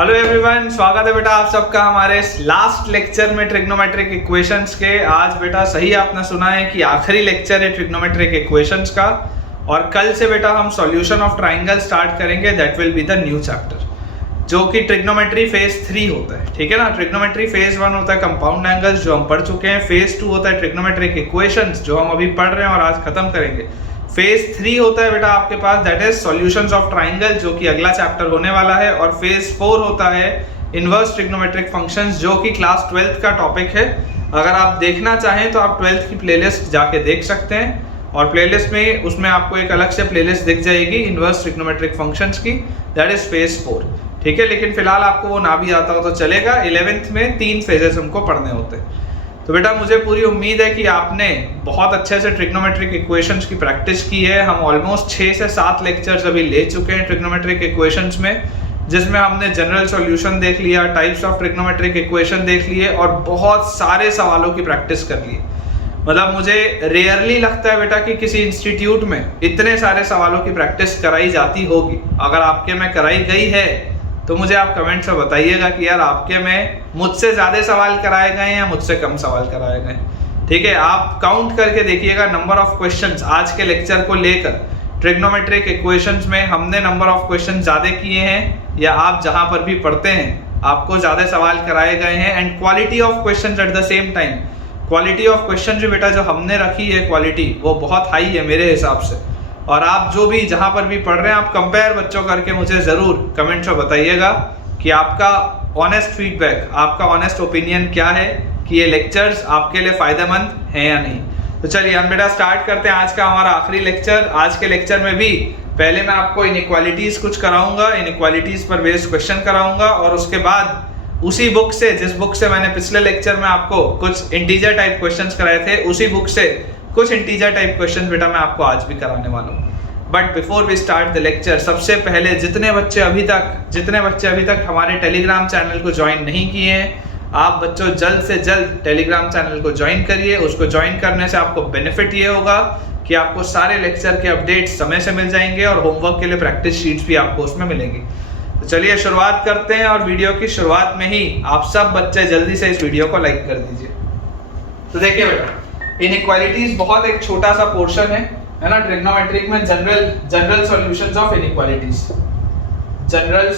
Hello everyone, स्वागत है बेटा आप सबका हमारे लास्ट लेक्चर में ट्रिग्नोमेट्रिक इक्वेशंस के। आज बेटा सही आपने सुना है कि आखिरी लेक्चर है ट्रिग्नोमेट्रिक इक्वेशंस का, और कल से बेटा हम सॉल्यूशन ऑफ ट्राइंगल स्टार्ट करेंगे। That will be the new chapter, जो कि ट्रिग्नोमेट्री फेज 3 होता है। ठीक है ना। ट्रिग्नोमेट्री फेज 1 होता है कंपाउंड एंगल्स, जो हम पढ़ चुके हैं। फेज 2 होता है ट्रिग्नोमेट्रिक इक्वेशंस, जो हम अभी पढ़ रहे हैं और आज खत्म करेंगे। फेज 3 होता है बेटा आपके पास, that is solutions of triangle, जो कि अगला चैप्टर होने वाला है। और फेज 4 होता है इनवर्स ट्रिग्नोमेट्रिक फंक्शंस, जो कि क्लास 12th का टॉपिक है। अगर आप देखना चाहें तो आप 12th की प्लेलिस्ट जाके देख सकते हैं, और प्लेलिस्ट में उसमें आपको एक अलग से प्लेलिस्ट दिख जाएगी इनवर्स ट्रिग्नोमेट्रिक फंक्शंस की। That is phase 4। ठीक है। लेकिन फिलहाल आपको वो ना भी आता हो तो चलेगा। 11th में 3 फेजेस हमको पढ़ने होते हैं। तो बेटा मुझे पूरी उम्मीद है कि आपने बहुत अच्छे से ट्रिग्नोमेट्रिक इक्वेशंस की प्रैक्टिस की है। हम ऑलमोस्ट 6 से 7 लेक्चर्स अभी ले चुके हैं ट्रिग्नोमेट्रिक इक्वेशंस में, जिसमें हमने जनरल सॉल्यूशन देख लिया, टाइप्स ऑफ ट्रिग्नोमेट्रिक इक्वेशन देख लिए, और बहुत सारे सवालों की प्रैक्टिस कर ली। मतलब मुझे रेयरली लगता है बेटा कि किसी इंस्टीट्यूट में इतने सारे सवालों की प्रैक्टिस कराई जाती होगी। अगर आपके में कराई गई है तो मुझे आप कमेंट्स में बताइएगा कि यार आपके में मुझसे ज़्यादा सवाल कराए गए या मुझसे कम सवाल कराए गए। ठीक है। आप काउंट करके देखिएगा नंबर ऑफ क्वेश्चंस आज के लेक्चर को लेकर। ट्रिग्नोमेट्रिक इक्वेशंस में हमने नंबर ऑफ क्वेश्चन ज़्यादा किए हैं, या आप जहां पर भी पढ़ते हैं आपको ज़्यादा सवाल कराए गए हैं। And quality of question at the same time, quality of question जो बेटा जो हमने रखी है क्वालिटी, वो बहुत हाई है मेरे हिसाब से। और आप जो भी जहां पर भी पढ़ रहे हैं, आप कंपेयर बच्चों करके मुझे ज़रूर कमेंट्स में बताइएगा कि आपका ऑनेस्ट फीडबैक, आपका ऑनेस्ट ओपिनियन क्या है कि ये लेक्चर्स आपके लिए फ़ायदेमंद हैं या नहीं। तो चलिए हम बेटा स्टार्ट करते हैं आज का हमारा आखिरी लेक्चर। आज के लेक्चर में भी पहले मैं आपको इनइक्वालिटीज़ कुछ कराऊंगा, इनइक्वालिटीज़ पर बेस्ड क्वेश्चन कराऊंगा, और उसके बाद उसी बुक से, जिस बुक से मैंने पिछले लेक्चर में आपको कुछ इंटीजर टाइप क्वेश्चंस कराए थे, उसी बुक से कुछ इंटीजर टाइप क्वेश्चंस बेटा मैं आपको आज भी कराने वाला हूँ। But before we start the lecture, सबसे पहले जितने बच्चे अभी तक हमारे टेलीग्राम चैनल को ज्वाइन नहीं किए हैं, आप बच्चों जल्द से जल्द टेलीग्राम चैनल को ज्वाइन करिए। उसको ज्वाइन करने से आपको बेनिफिट ये होगा कि आपको सारे लेक्चर के अपडेट्स समय से मिल जाएंगे, और होमवर्क के लिए प्रैक्टिस शीट्स भी आपको उसमें मिलेंगी। तो चलिए शुरुआत करते हैं, और वीडियो की शुरुआत में ही आप सब बच्चे जल्दी से इस वीडियो को लाइक कर दीजिए। तो देखिए बेटा, इनइक्वालिटीज बहुत एक छोटा सा पोर्शन है ना ट्रिग्नोमेट्रिक में। General solutions of inequalities, general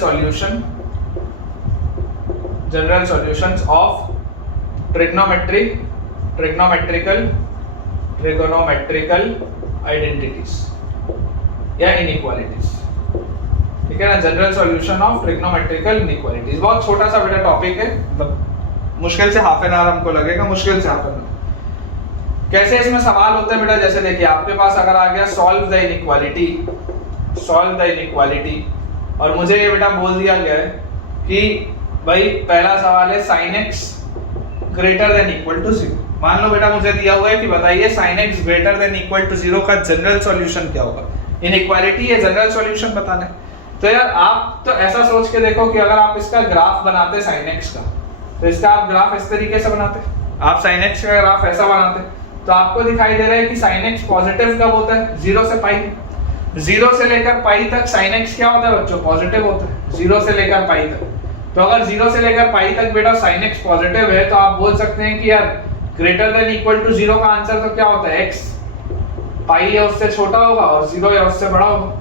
solutions of trigonometrical identities या इनइक्वालिटीज। ठीक है ना। General solution of trigonometrical inequalities बहुत छोटा सा बेटा टॉपिक है, मतलब मुश्किल से हाफ एन आवर हमको लगेगा, मुश्किल से हाफ एन आवर। कैसे इसमें सवाल होते हैं बेटा, जैसे देखिए आपके पास अगर आ गया सॉल्व द इनइक्वालिटी, और मुझे ये बेटा बोल दिया गया है कि भाई पहला सवाल है sin x greater than equal to 0। मान लो बेटा मुझे दिया हुआ है कि बताइए sin x greater than equal to 0 का जनरल सॉल्यूशन क्या होगा। इनइक्वालिटी है, जनरल सॉल्यूशन बताना है। तो यार आप तो ऐसा सोच के देखो कि अगर आप इसका ग्राफ बनाते sin x का, तो इसका आप ग्राफ इस तरीके से बनाते, आप sin x का ग्राफ ऐसा बनाते, तो आपको दिखाई दे रहा है कि sin x पॉजिटिव कब होता है, 0 से पाई। 0 से लेकर पाई तक sin x क्या होता है बच्चों, पॉजिटिव होता है, 0 से लेकर पाई तक। तो अगर 0 से लेकर पाई तक बेटा sin x पॉजिटिव है, तो आप बोल सकते हैं कि यार ग्रेटर देन इक्वल टू 0 का आंसर तो क्या होता है, x पाई है उससे छोटा होगा और 0 है उससे बड़ा होगा।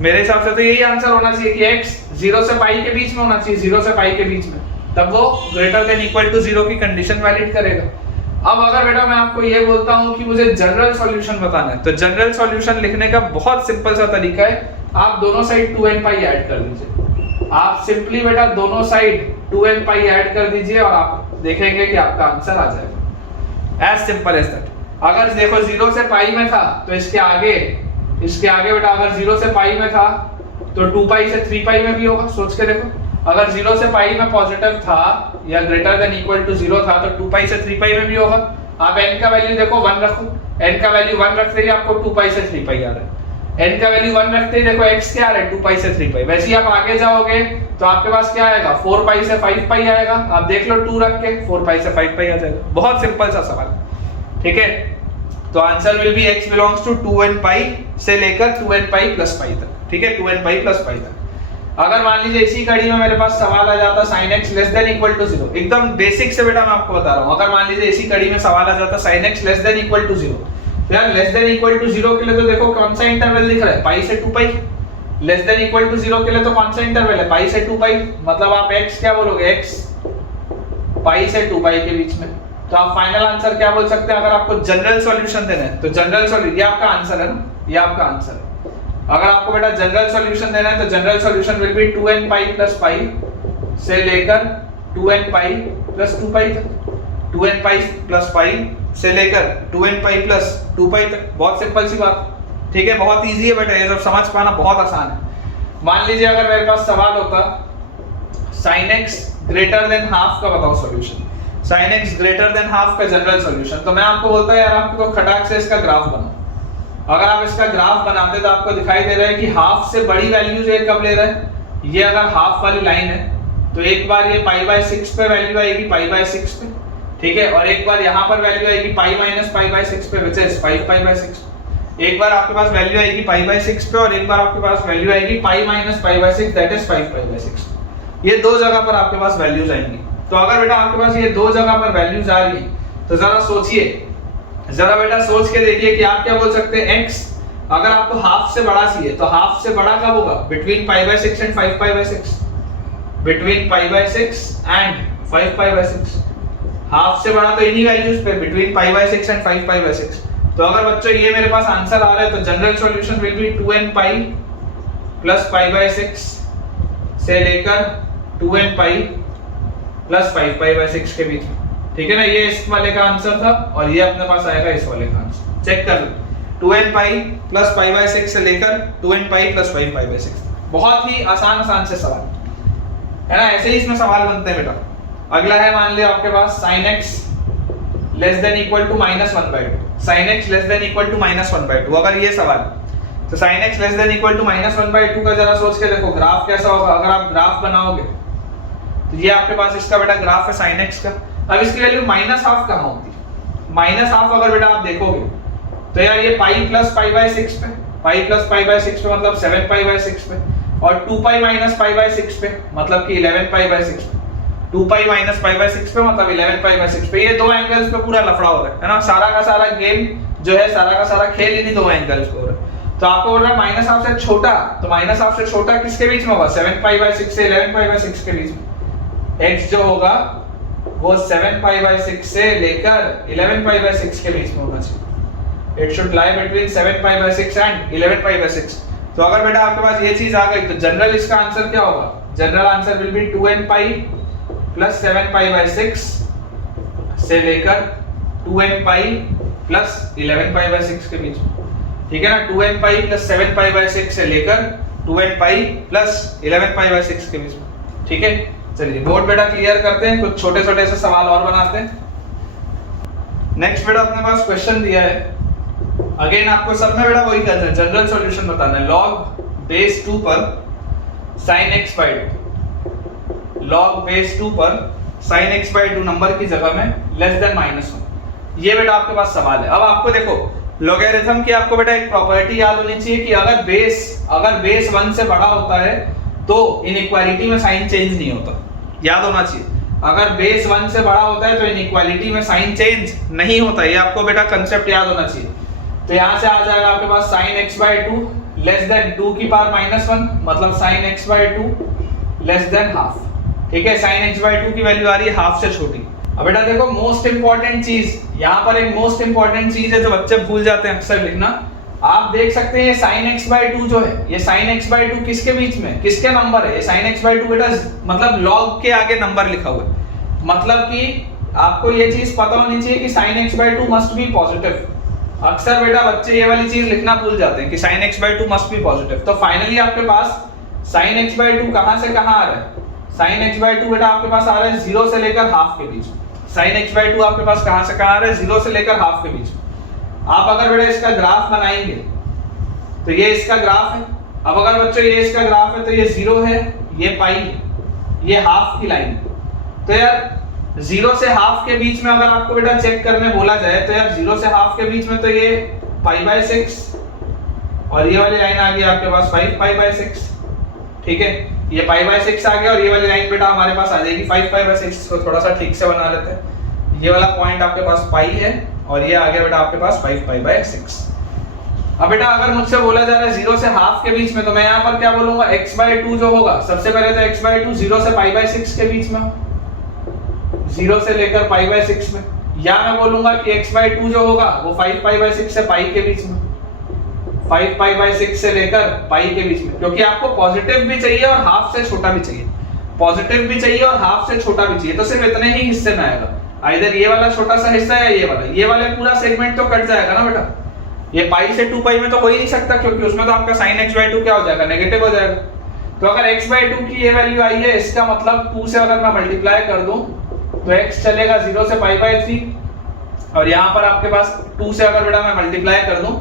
मेरे हिसाब से तो यही आंसर होना चाहिए कि x 0 से पाई के बीच में होना चाहिए, 0 से पाई के बीच में, तब वो ग्रेटर देन इक्वल टू 0 की कंडीशन वैलिड करेगा। अब अगर बेटा मैं आपको ये बोलता हूं कि मुझे जनरल सॉल्यूशन बताना है, तो जनरल सॉल्यूशन लिखने का बहुत सिंपल सा तरीका है, आप दोनों साइड 2n पाई ऐड कर दीजिए। आप सिंपली बेटा दोनों साइड 2n पाई ऐड कर दीजिए, और आप देखेंगे कि आपका आंसर आ जाएगा। As simple as that. अगर देखो 0 से पाई में था, तो इसके आगे बेटा अगर 0 से पाई में था तो 2 पाई से 3 पाई में भी होगा। सोच के देखो, अगर 0 से पाई में पॉजिटिव था या ग्रेटर देन इक्वल टू 0 था, तो 2 पाई से 3 पाई में भी होगा। आप n का वैल्यू देखो 1 रखो, n का वैल्यू 1 रखते ही आपको 2 पाई से 3 पाई आ रहा है। n का वैल्यू 1 रखते ही देखो x क्या आ रहा है, 2 पाई से 3 पाई। वैसे ही आप आगे जाओगे तो आपके पास क्या आएगा, 4 पाई से 5 पाई आएगा। आप देख लो 2 रख के 4 पाई से 5 पाई आ जाएगा। बहुत सिंपल सा सवाल। ठीक है। तो answer will be x belongs to 2n pi से लेकर 2n पाई प्लस पाई तक। ठीक है, 2n पाई प्लस पाई तक। अगर मान लीजिए इसी कड़ी में मेरे पास सवाल आ जाता sin x less than equal to 0, एकदम बेसिक से बेटा मैं आपको बता रहा हूं, अगर मान लीजिए इसी कड़ी में सवाल आ जाता sin x less than equal to 0, तो यार लेस देन इक्वल टू 0 के लिए तो देखो कौन सा इंटरवल दिख रहा है, पाई से 2 पाई। लेस देन इक्वल टू 0 के लिए तो कौन सा इंटरवल है, पाई से 2 पाई। मतलब आप x क्या बोलोगे, x पाई से 2 पाई के बीच में। तो आप फाइनल आंसर क्या बोल सकते हैं, अगर आपको जनरल सॉल्यूशन देना है तो जनरल सॉल्यूशन, ये आपका आंसर है ना, ये आपका आंसर है। अगर आपको बेटा जनरल सॉल्यूशन देना है तो general solution will be 2n pi plus पाई से लेकर 2n पाई प्लस 2 पाई तक, 2n पाई प्लस पाई से लेकर 2n पाई प्लस 2 पाई तक। बहुत सिंपल सी बात, ठीक है, बहुत इजी है बेटा, ये सब समझ पाना बहुत आसान है। मान लीजिए अगर मेरे पास सवाल होता sin x greater than half का बताओ solution, sin x greater than half का जनरल सॉल्यूशन, तो मैं आपको बोलता यार आपको खटाक से इसका ग्राफ बनाओ। अगर आप इसका ग्राफ बनाते तो आपको दिखाई दे रहा है कि हाफ से बड़ी वैल्यू जो कब ले रहा है, ये अगर हाफ वाली लाइन है तो एक बार ये पाई बाय 6 पे वैल्यू आएगी, पाई बाय 6 पे, ठीक है, और एक बार यहाँ पर वैल्यू आएगी पाई माइनस पाई बाय 6 पे, विच इज 5 पाई बाय 6। एक बार आपके पास वैल्यू आएगी पाई बाय 6 पे और एक बार आपके पास वैल्यू आएगी pi minus pi bye 6, that is 5 pi by 6। ये दो जगह पर आपके पास वैल्यूज आएंगी। तो अगर बेटा आपके पास ये दो जगह पर वैल्यूज आ रही है तो जरा सोचिए, जरा बेटा सोच के देखिए कि आप क्या बोल सकते हैं, x अगर आपको हाफ से बड़ा चाहिए तो हाफ से बड़ा कब होगा, between pi by 6 and 5 pi by 6, between pi by 6 and 5 pi by 6। Half से बड़ा तो इन्हीं वैल्यूज पे, between pi by 6 and 5 pi by 6। तो अगर बच्चों ये मेरे पास आंसर आ रहा है तो general solution will be 2n pi plus pi bye 6 से लेकर 2n pi plus 5 pi by 6 के बीच में, ठीक है ना। ये इस वाले का आंसर था और ये अपने पास आएगा इस वाले का आंसर। चेक कर लो, 2n pi plus pi bye 6 से लेकर 2n pi plus 5 pi by 6। बहुत ही आसान से सवाल है ना, ऐसे ही इसमें सवाल बनते हैं बेटा। अगला है, मान लिया आपके पास sin x less than equal to -1/2, sin x less than equal to -1/2। अगर ये सवाल तो sin x less than equal to -1/2 का जरा सोच के देखो ग्राफ कैसा होगा। अगर आप ग्राफ बनाओगे तो ये आपके पास इसका बेटा ग्राफ है sin x का। अब इसकी वैल्यू -1/2 कहां होती है, -1/2 अगर बेटा आप देखोगे तो यार ये पाई प्लस पाई बाय 6 पे, पाई प्लस पाई बाय 6 पे मतलब 7 पाई बाय 6 पे, और 2 पाई माइनस पाई बाय 6 पे मतलब कि 11 पाई बाय 6 पे, 2 पाई माइनस पाई बाय 6 पे मतलब 11 पाई बाय 6 पे। ये दो एंगल्स पे पूरा लफड़ा हो रहा है ना, सारा का सारा गेम जो है, सारा का सारा खेल इन्हीं दो एंगल्स पे हो रहा है। तो आपको बोल रहा है -1/2 से छोटा, तो -1/2 से छोटा किसके बीच में होगा, 7 पाई बाय 6 से 11 पाई बाय 6 के बीच में। x जो होगा वो 7 पाई बाय 6 से लेकर 11 पाई बाय 6 के बीच में होना चाहिए। It should lie between 7 pi by 6 and 11 pi by 6। तो अगर बेटा आपके पास ये चीज आ गई तो जनरल इसका आंसर क्या होगा, general answer will be 2n pi plus 7 pi by 6 से लेकर 2n pi plus 11 pi by 6 के बीच में, ठीक है ना। 2n pi plus 7 pi by 6 से लेकर 2n pi plus 11 pi by 6 के बीच में, ठीक है। चलिए बोर्ड बेटा क्लियर करते हैं, कुछ छोटे छोटे से सवाल और बनाते हैं। नेक्स्ट बेटा अपने पास क्वेश्चन दिया है, अगेन आपको सब में बेटा वही करना है, जनरल सॉल्यूशन बताना है। log बेस 2 पर sin x by 2, log base 2 पर sin x by 2 नंबर की जगह में लेस देन -1। ये बेटा आपके पास सवाल है। अब आपको देखो लॉगरिथम की आपको बेटा एक प्रॉपर्टी याद होनी चाहिए कि अगर बेस 1 से बड़ा होता है तो इनइक्वालिटी में साइन चेंज नहीं होता, याद होना चाहिए। अगर बेस 1 से बड़ा होता है तो इनइक्वालिटी में साइन चेंज नहीं होता, ये आपको बेटा कंसेप्ट याद होना चाहिए। तो यहां से आ जाएगा आपके पास sin x by 2 less than 2 की पावर -1 मतलब sin x by 2 less than half, ठीक है। sin x by 2 की वैल्यू आ रही है हाफ से छोटी। अब बेटा देखो मोस्ट इंपॉर्टेंट चीज, यहां पर एक मोस्ट इंपॉर्टेंट चीज है जो बच्चे भूल जाते हैं अक्सर लिखना। आप देख सकते हैं ये sin x by 2 जो है, ये sin x by 2 किसके बीच में, किसके नंबर है, ये sin x by 2 बेटा मतलब log के आगे नंबर लिखा हुआ है, मतलब कि आपको ये चीज पता होनी चाहिए कि sin x by 2 must be positive. अक्सर बेटा बच्चे ये वाली चीज लिखना भूल जाते हैं कि sin x by 2 must be positive. तो फाइनली आपके पास sin x by 2 कहां से कहां आ रहा है, sin x by 2 बेटा आपके पास आ रहा है 0 से लेकर हाफ के बीच। sin x by 2 आपके पास कहां से कहां आ रहा है, 0 से लेकर हाफ के बीच। आप अगर बेटा इसका ग्राफ बनाएंगे तो ये इसका ग्राफ है। अब अगर बच्चों ये इसका ग्राफ है तो ये 0 है, ये पाई है, ये हाफ की लाइन। तो यार 0 से हाफ के बीच में अगर आपको बेटा चेक करने बोला जाए तो यार 0 से हाफ के बीच में तो ये पाई बाय 6 और ये वाली लाइन आ गई आपके पास 5 पाई बाय 6, ठीक है। ये पाई बाय 6 आ गया और ये वाली लाइन बेटा हमारे पास आ जाएगी 5 पाई बाय 6। इसको थोड़ा सा ठीक से बना लेते हैं। ये वाला पॉइंट आपके पास पाई है और ये आ गया बेटा आपके पास 5 पाई बाय 6। अब बेटा अगर मुझसे बोला जा रहा है 0 से हाफ के बीच में, तो मैं यहाँ पर क्या बोलूंगा, x बाय 2 जो होगा, सबसे पहले तो x बाय 2 0 से पाई बाय 6 के बीच में, 0 से लेकर पाई बाय 6 में, या मैं बोलूंगा कि x बाय 2 जो होगा वो 5 पाई बाय 6 से पाई के बीच में, 5 पाई बाय 6 से लेकर पाई के बीच में, क्योंकि आपको पॉजिटिव भी चाहिए और हाफ से छोटा भी चाहिए, पॉजिटिव भी चाहिए और हाफ से छोटा भी चाहिए, तो सिर्फ इतने ही हिस्से में आएगा, आइदर ये वाला छोटा सा हिस्सा या ये वाला पूरा सेगमेंट तो कट जाएगा ना बेटा। ये पाई से 2 पाई में तो हो ही नहीं सकता, क्योंकि उसमें तो आपका sin x by 2 क्या हो जाएगा, नेगेटिव हो जाएगा। तो अगर x by 2 की ये वैल्यू आई है, इसका मतलब 2 से अगर मैं मल्टीप्लाई कर दूं तो x चलेगा 0 से पाई बाय 3, और यहाँ पर आपके पास 2 से अगर बेटा मैं मल्टीप्लाई कर दूं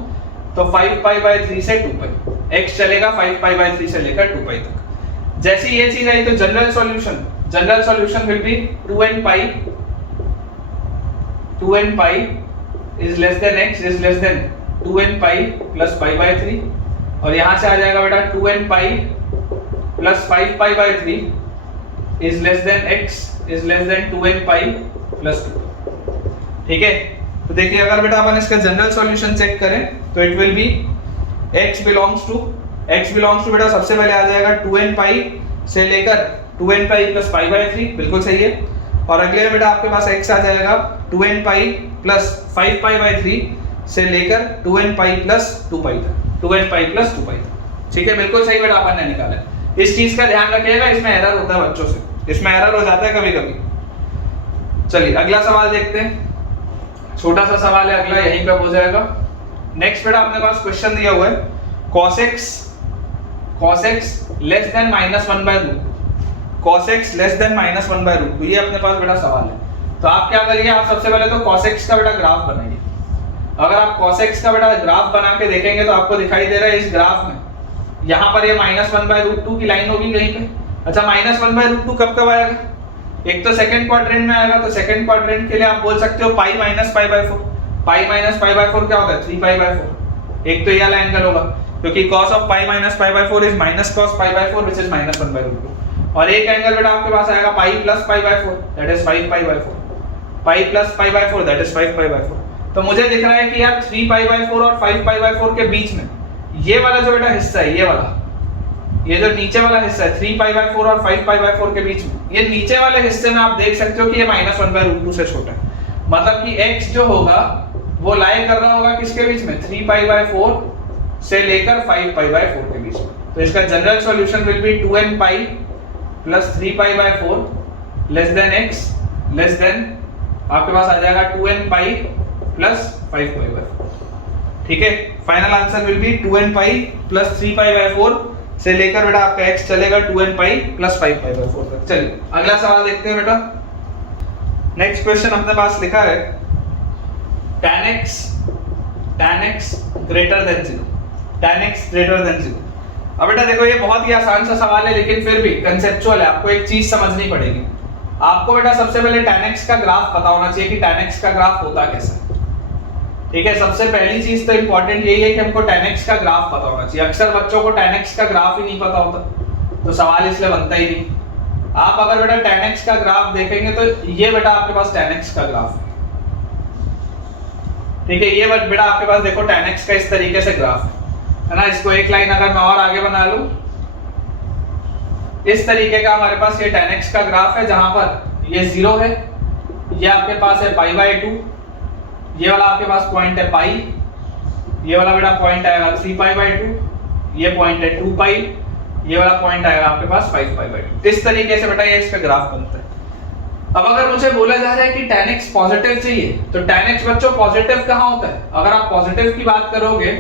तो 5 पाई बाय 3 से 2 पाई, x चलेगा 5 पाई बाय 3 से लेकर 2 पाई तक। जैसी ये चीज आई तो general solution will be 2n pi is less than x is less than 2n pi plus pi by 3, और यहां से आ जाएगा बेटा 2n pi plus 5 pi by 3 is less than x is less than 2n pi plus 2। ठीक है, तो देखिए अगर बेटा अपन इसका जनरल सॉल्यूशन चेक करें तो it will be x belongs to बेटा सबसे पहले आ जाएगा 2n pi से लेकर 2n pi plus pi by 3, बिल्कुल सही है, और अगले में बेटा आपके पास x आ जाएगा 2n pi plus 5 pi by 3 से लेकर 2n pi plus 2 pi तक, 2n pi plus 2 pi तक। ठीक है, बिल्कुल सही बेटा अपन ने निकाला है। इस चीज का ध्यान रखिएगा, इसमें एरर होता है बच्चों से, इसमें एरर हो जाता है कभी कभी। चलिए अगला सवाल देखते हैं, छोटा सा सवाल है अगला, यहीं पे हो जाएगा। नेक्स्ट बेटा अपने पास क्वेश्चन दिया हुआ है cos x less then -1/√, cos x less then -1/√, तो ये अपने पास बेटा सवाल है। तो आप क्या करिए, आप सबसे पहले तो cos x का बेटा ग्राफ बनाइए। अगर आप cos x का बेटा ग्राफ बना के देखेंगे तो आपको दिखाई दे रहा है इस ग्राफ में यहाँ पर ये -1/√2 की लाइन होगी कहीं पे। अच्छा, -1/√2 कब कब आएगा, एक तो सेकंड क्वाड्रेंट में आएगा, तो सेकंड क्वाड्रेंट के लिए आप बोल सकते हो pi minus pi by 4, pi minus pi by 4 क्या होता है 3 पाई बाय 4, एक तो ये वाला एंगल होगा, क्योंकि cos of pi minus pi by 4 is minus cos pi by 4 which is -1/√2, और एक एंगल बेटा आपके पास आएगा पाई plus pi by 4 that is 5 pi by 4, pi plus pi by 4 that is 5 pi by 4। तो मुझे दिख रहा है कि यार 3 पाई बाय 4 और 5 पाई बाय 4 के बीच में ये वाला जो बेटा हिस्सा है, ये वाला, ये जो नीचे वाला हिस्सा है 3 पाई बाय 4 और 5 पाई बाय 4 के बीच में, ये नीचे वाले हिस्से में आप देख सकते हो कि ये -1/√2 से छोटा है, मतलब कि x जो होगा वो लाई कर रहा होगा किसके बीच में, 3 पाई बाय 4 से लेकर 5 पाई बाय 4 के बीच में। तो इसका general solution will be 2n pi plus 3 pi by 4 less than x less then आपके पास आ जाएगा 2n pi plus 5 pi by 4। ठीक है, final answer will be 2n pi plus 3 pi by 4 से लेकर बेटा आपका x चलेगा 2n pi plus 5 pi by 4 तक। चलिए अगला सवाल देखते हैं बेटा। नेक्स्ट क्वेश्चन अपने पास लिखा है tan x greater than 0, tan x greater than 0। अब बेटा देखो ये बहुत ही आसान सा सवाल है, लेकिन फिर भी कंसेप्चुअल है, आपको एक चीज समझनी पड़ेगी। आपको बेटा सबसे पहले tan x का ग्राफ पता होना चाहिए कि tan x का ग्राफ होता कैसे। ठीक है, सबसे पहली चीज तो इंपॉर्टेंट यही है कि हमको tan x का ग्राफ पता होना चाहिए। अक्सर बच्चों को tan x का ग्राफ ही नहीं पता होता, तो सवाल इसलिए बनता ही नहीं। आप अगर बेटा tan x का ग्राफ देखेंगे तो ये बेटा आपके पास tan x का ग्राफ है। ठीक है, ये बेटा आपके पास देखो tan x का इस तरीके से ग्राफ है ना। इसको एक लाइन अगर मैं और आगे बना लूं, इस तरीके का हमारे पास ये tan x का ग्राफ है, जहां पर ये 0 है, ये आपके पास है पाई बाय 2, ये वाला आपके पास पॉइंट है पाई, ये वाला बेटा पॉइंट आएगा 3 पाई बाय 2, ये पॉइंट है 2 पाई, ये वाला पॉइंट आएगा आपके पास 5 पाई बाय 2। इस तरीके से बेटा ये इसका ग्राफ बनता है। अब अगर मुझे बोला जा रहा है कि tan x पॉजिटिव चाहिए, तो tan x बच्चों पॉजिटिव कहां होता है? अगर आप पॉजिटिव की बात करोगे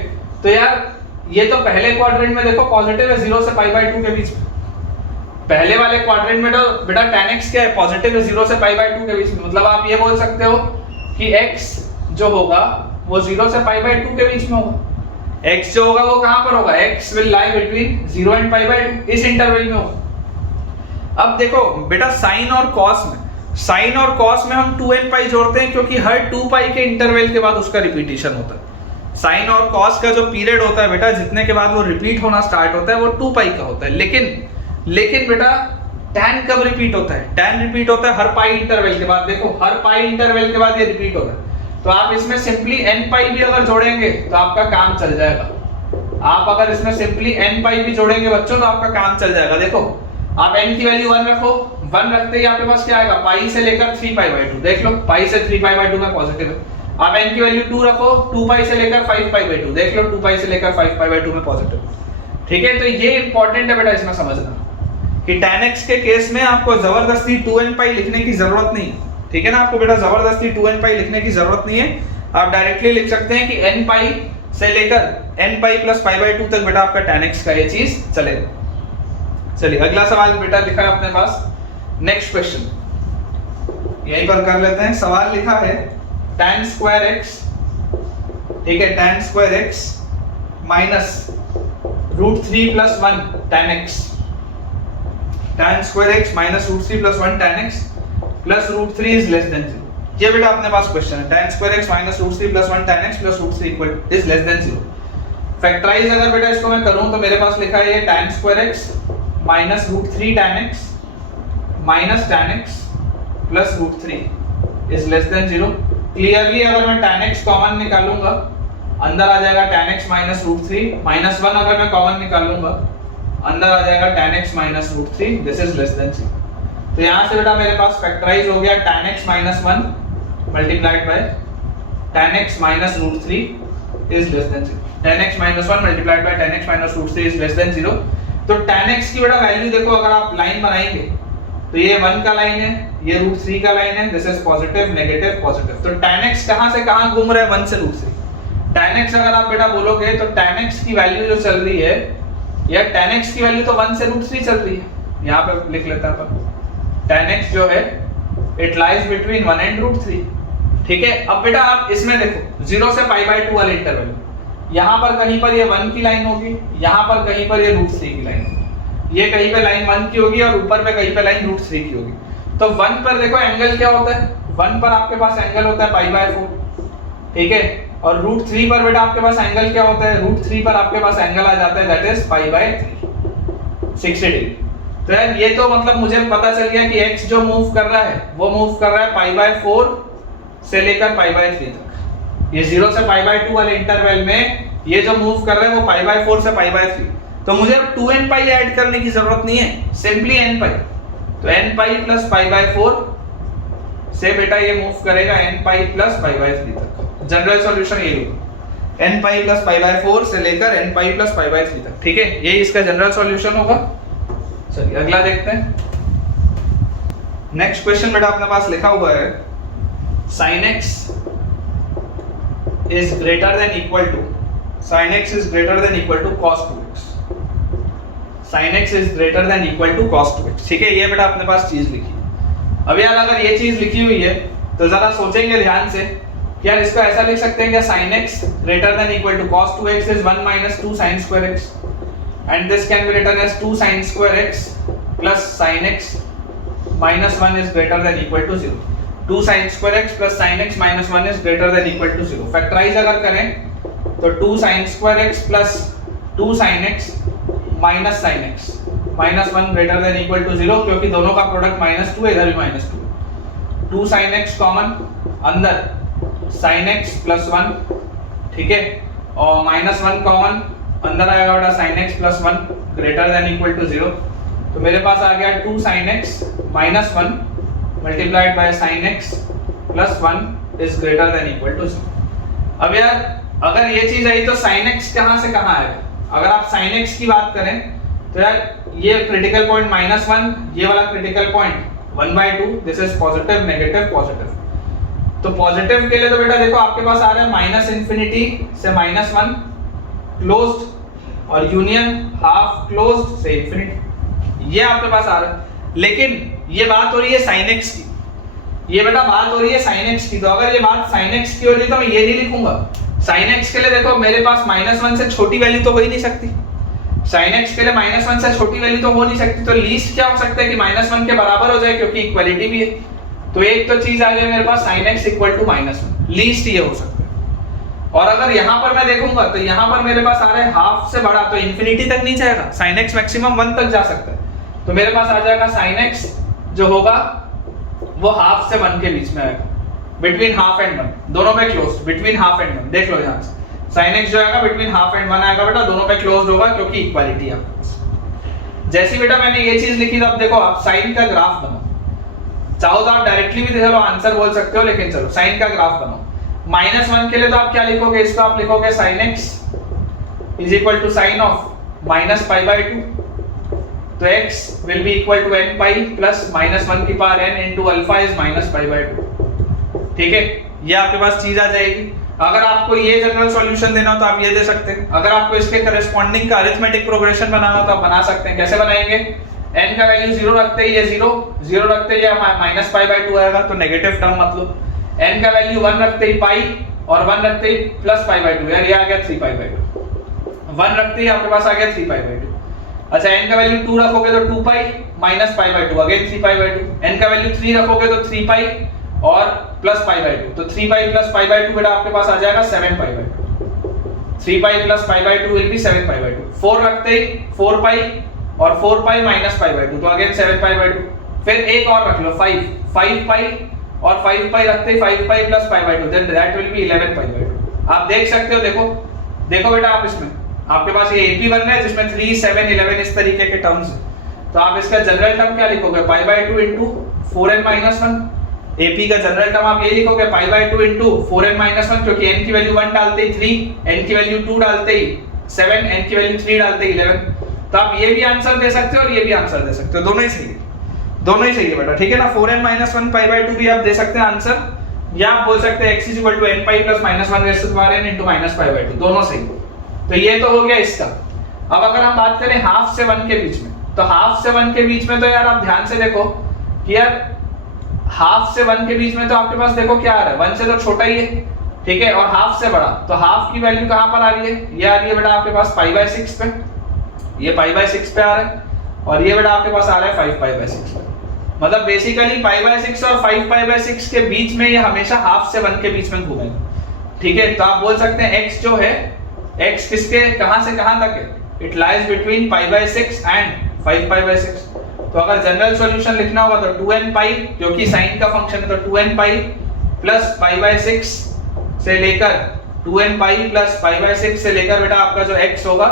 तो यार ये तो पहले क्वाड्रेंट में देखो पॉजिटिव है 0 से पाई बाय 2 के बीच में। पहले वाले क्वाड्रेंट में तो बेटा tan x क्या है, पॉजिटिव है 0 से पाई बाय 2 के बीच में। मतलब आप ये बोल सकते हो कि x जो होगा वो 0 से पाई बाय 2 के बीच में होगा। x जो होगा वो कहां पर होगा, x will lie between 0 and pi by 2, इस इंटरवल में होगा। अब देखो बेटा साइन और कॉस में हम 2n पाई जोड़ते हैं, क्योंकि हर 2 पाई के इंटरवल के बाद उसका रिपीटिशन होता है। साइन और कॉस का जो पीरियड होता है बेटा, जितने के बाद वो रिपीट होना स्टार्ट होता है वो 2 पाई का होता है। लेकिन लेकिन बेटा tan कब रिपीट होता है? tan रिपीट होता है हर पाई इंटरवल के बाद। देखो हर पाई इंटरवल के बाद ये रिपीट होगा, तो आप इसमें सिंपली n पाई भी अगर जोड़ेंगे तो आपका काम चल जाएगा। आप अगर इसमें सिंपली n पाई भी जोड़ेंगे बच्चों तो आपका काम चल जाएगा। देखो आप n की वैल्यू 1 रखो, 1 रखते ही आपके पास क्या आएगा, पाई से लेकर 3 पाई बाय 2। देख लो पाई से 3 पाई बाय 2 में पॉजिटिव है। आप n की वैल्यू 2 रखो, 2 पाई से लेकर 5 पाई बाय 2। देख लो 2 पाई से लेकर 5 पाई बाय 2 में पॉजिटिव। ठीक है, तो ये इंपॉर्टेंट है बेटा इसमें समझना कि tan x के केस में आपको जबरदस्ती 2n पाई लिखने की जरूरत नहीं है। ठीक है ना, आपको बेटा जबरदस्ती 2n पाई लिखने की जरूरत नहीं है। आप डायरेक्टली लिख सकते हैं कि n पाई से लेकर n pi plus pi by 2 तक बेटा आपका tan x का ये चीज चलेगा। चलिए अगला सवाल बेटा लिखा है अपने पास, नेक्स्ट क्वेश्चन यहीं पर कर लेते हैं। सवाल लिखा है tan स्क्वायर x, ठीक है, tan square x minus √3 plus 1 tan x, tan square x minus √3 plus 1 tan x plus √3 is less than 0। ये बेटा अपने पास क्वेश्चन है, tan square x minus √3 plus 1 tan x plus √3 equal is less than 0। Factorise अगर बेटा इसको मैं करूं तो मेरे पास लिखा है ये tan square x minus √3 tan x minus tan x plus √3 is less than 0। Clearly अगर मैं tan x कॉमन निकालूंगा अंदर आ जाएगा tan x माइनस √3, माइनस 1 अगर मैं कॉमन निकालूंगा अंदर आ जाएगा tan x minus √3, this is less than 0। तो यहां से बेटा मेरे पास फैक्टराइज हो गया tan x minus 1 multiplied bye tan x minus √3 is less than 0। tan x minus 1 multiplied bye tan x minus √3 is less than 0। तो tan x की बेटा वैल्यू देखो अगर आप लाइन बनाएंगे तो ये 1 का लाइन है, ये √3 का लाइन है, this is positive negative positive. तो tan x कहां से कहां घूम रहा है, 1 से √3। tan x अगर आप बेटा बोलोगे तो tan x की वैल्यू जो चल रही है, या tan x की वैल्यू तो 1 से √3 चल रही है। यहां पे लिख लेता अपन tan x जो है इट लाइज बिटवीन 1 एंड √3। ठीक है, अब बेटा आप इसमें देखो 0 से पाई बाय 2 वाले इंटरवल, यहां पर कहीं पर ये 1 की लाइन होगी, यहां पर कहीं पर ये √3 की लाइन होगी, ये कहीं पे लाइन 1 की होगी और ऊपर पे कहीं पे लाइन √3 की होगी। तो 1 पर देखो एंगल क्या होता है, 1 पर आपके पास एंगल होता है पाई बाय 4। ठीक है, और √3 पर बेटा आपके पास एंगल क्या होता है, √3 पर आपके पास एंगल आ जाता है that is pi by 3, 60 degree. तो यार ये तो मतलब मुझे पता चल गया कि x जो मूव कर रहा है वो मूव कर रहा है पाई बाय 4 से लेकर पाई बाय 3 तक। ये 0 से पाई बाय 2 वाले इंटरवल में ये जो मूव कर रहा है वो पाई बाय 4 से पाई बाय 3। तो मुझे अब 2n पाई ऐड करने की जरूरत नहीं है, सिंपली n पाई। तो n pi plus pi by 4 से बेटा ये मूव करेगा n pi plus pi bye 3 तक। जनरल सॉल्यूशन ये होगा n pi plus pi by 4 से लेकर n pi plus pi bye 3 तक। ठीक है, ये इसका जनरल सॉल्यूशन होगा। चलिए अगला देखते हैं। नेक्स्ट क्वेश्चन बेटा अपने पास लिखा हुआ है sin x is greater than equal to sin x is greater than equal to cos 2x। sin x is greater than equal to cos 2x। ठीक है, ये बेटा अपने पास चीज लिखी है। अब यार अगर ये चीज लिखी हुई है तो जरा सोचेंगे ध्यान से, यार इसको ऐसा लिख सकते हैं क्या, sin x greater than equal to cos 2x is 1 minus 2 sin square x and this can be written as 2 sin square x plus sin x minus 1 is greater than equal to 0। 2 sin square x plus sin x minus 1 is greater than equal to 0। Factorise अगर करें तो 2 sin square x plus 2 sin x minus sin x minus 1 greater than equal to 0, क्योंकि दोनों का product -2 है, इधर भी -2। 2 sin x common, अंदर sin x plus 1, ठीक है, और -1 कॉमन, अंदर आएगा बेटा sin x plus 1 greater than equal to 0। तो मेरे पास आ गया 2 sin x minus 1 multiplied by sin x plus 1 is greater than equal to 0। अब यार अगर ये चीज आई तो sin x कहां से कहां आएगा, अगर आप sin x की बात करें तो यार ये क्रिटिकल पॉइंट -1, ये वाला critical point 1/2, this is positive negative positive. तो पॉजिटिव के लिए तो बेटा देखो आपके पास आ रहा है -∞ से -1 क्लोज्ड और यूनियन हाफ क्लोज्ड से इंफिनिटी, ये आपके पास आ रहा है। लेकिन ये बात हो रही है sin x की, ये बेटा बात हो रही है sin x की। तो अगर ये बात sin x की हो रही है तो मैं ये नहीं लिखूंगा। sin x के लिए देखो मेरे पास -1 से छोटी वैल्यू तो हो ही नहीं सकती, sin x के लिए -1 से छोटी वैल्यू तो हो नहीं सकती। तो लीस्ट क्या हो सकता है कि -1 के बराबर हो जाए, क्योंकि इक्वालिटी भी है। तो एक तो चीज आ गई मेरे पास sin x equal to -1, least ये हो सकता है। और अगर यहां पर मैं देखूंगा तो यहां पर मेरे पास आ रहा है हाफ से बड़ा, तो इंफिनिटी तक नहीं जाएगा, sin x मैक्सिमम 1 तक जा सकता है। तो मेरे पास आ जाएगा साइन एक्स जो होगा वो हाफ से 1 के बीच में आएगा, बिटवीन हाफ एंड 1, दोनों पे क्लोज, बिटवीन हाफ एंड 1। देख लो ध्यान से, साइन एक्स जो आएगा बिटवीन हाफ एंड 1 आएगा बेटा, दोनों पे क्लोज होगा क्योंकि इक्वालिटी है। जैसी बेटा मैंने ये चीज लिखी, तो अब देखो आप साइन का ग्राफ बनाओ, चाहो तो आप डायरेक्टली भी चलो आंसर बोल सकते हो, लेकिन चलो साइन का ग्राफ बनाओ। -1 के लिए तो आप क्या लिखोगे, इसको आप लिखोगे sine x is equal to sine of -π/2, तो x will be equal to n pi plus -1 की power n into alpha is -π/2। ठीक है, ये आपके पास चीज आ जाएगी। अगर आपको ये जनरल सॉल्यूशन देना हो तो आप ये दे सकते हैं, अगर आपको इसके करस्पॉन्डिंग का अरिथमेटिक प्रोग्रेशन बनाना हो तो आप बना सकते हैं। कैसे बनाएंगे, n का वैल्यू 0 रखते ही ये 0 रखते ही -π/2 आएगा, तो नेगेटिव टर्म मतलब। n का वैल्यू 1 रखते ही पाई और 1 रखते ही +π/2, यार ये आ गया 3π/2। 1 रखते ही आपके पास आ गया 3π/2। अच्छा, n का वैल्यू 2 रखोगे तो 2 पाई -π/2, अगेन 3π/2। n का वैल्यू 3 रखोगे तो 3 पाई और +π/2, तो 3 पाई +π/2 बेटा आपके पास आ जाएगा 7π/2। 3 पाई +π/2 विल बी 7π/2। 4 रखते ही 4 पाई और 4 पाई -π/2, तो अगेन 7π/2। फिर एक और रख लो 5 पाई और 5 पाई रखते ही 5 पाई +π/2, देन दैट विल बी 11π/2। आप देख सकते हो, देखो बेटा, आप इसमें आपके पास ये AP बन रहा है जिसमें 3, 7, 11 इस तरीके के टर्म्स हैं, तो आप इसका जनरल टर्म क्या लिखोगे, π/2 into 4n - 1। AP का जनरल टर्म आप ये लिखोगे π/2 into 4n - 1, क्योंकि n की वैल्यू 1 डालते ही 3, n की वैल्यू 2 डालते ही 7, n की वैल्यू 3 डालते ही 11। तो आप ये भी आंसर दे सकते हो और ये भी आंसर दे सकते हो, दोनों ही सही है, दोनों ही सही है बेटा। ठीक है ना, 4n - 1 π/2 भी आप दे सकते हैं आंसर, या आप बोल सकते हैं x = n pi plus -1 raised to the power n into -π/2, दोनों सही। तो ये तो हो गया इसका। अब अगर हम बात करें हाफ से 1 के बीच में, तो हाफ से 1 के बीच में तो यार आप ध्यान से देखो कि यार हाफ से 1 के बीच में तो आपके पास देखो क्या आ रहा है, 1 से तो छोटा ही है, ठीक है, और हाफ से बड़ा, तो हाफ की वैल्यू कहां पर आ रही है, ये आ रही है बेटा आपके पास π/6 पे, ये π/6 पे आ रहा है, और ये बेटा आपके पास आ रहा है 5π/6 पे। मतलब बेसिकली π/6 और 5π/6 के बीच में ये हमेशा हाफ से 1 के बीच में घूमेगा। ठीक है, तो आप बोल सकते हैं x जो है, x किसके कहां से कहां तक है, इट लाइज बिटवीन π/6 एंड 5π/6। तो अगर जनरल सॉल्यूशन लिखना होगा तो 2n पाई, क्योंकि साइन का फंक्शन है तो 2n पाई प्लस π/6 से लेकर 2n पाई प्लस π/6 से लेकर बेटा आपका जो x होगा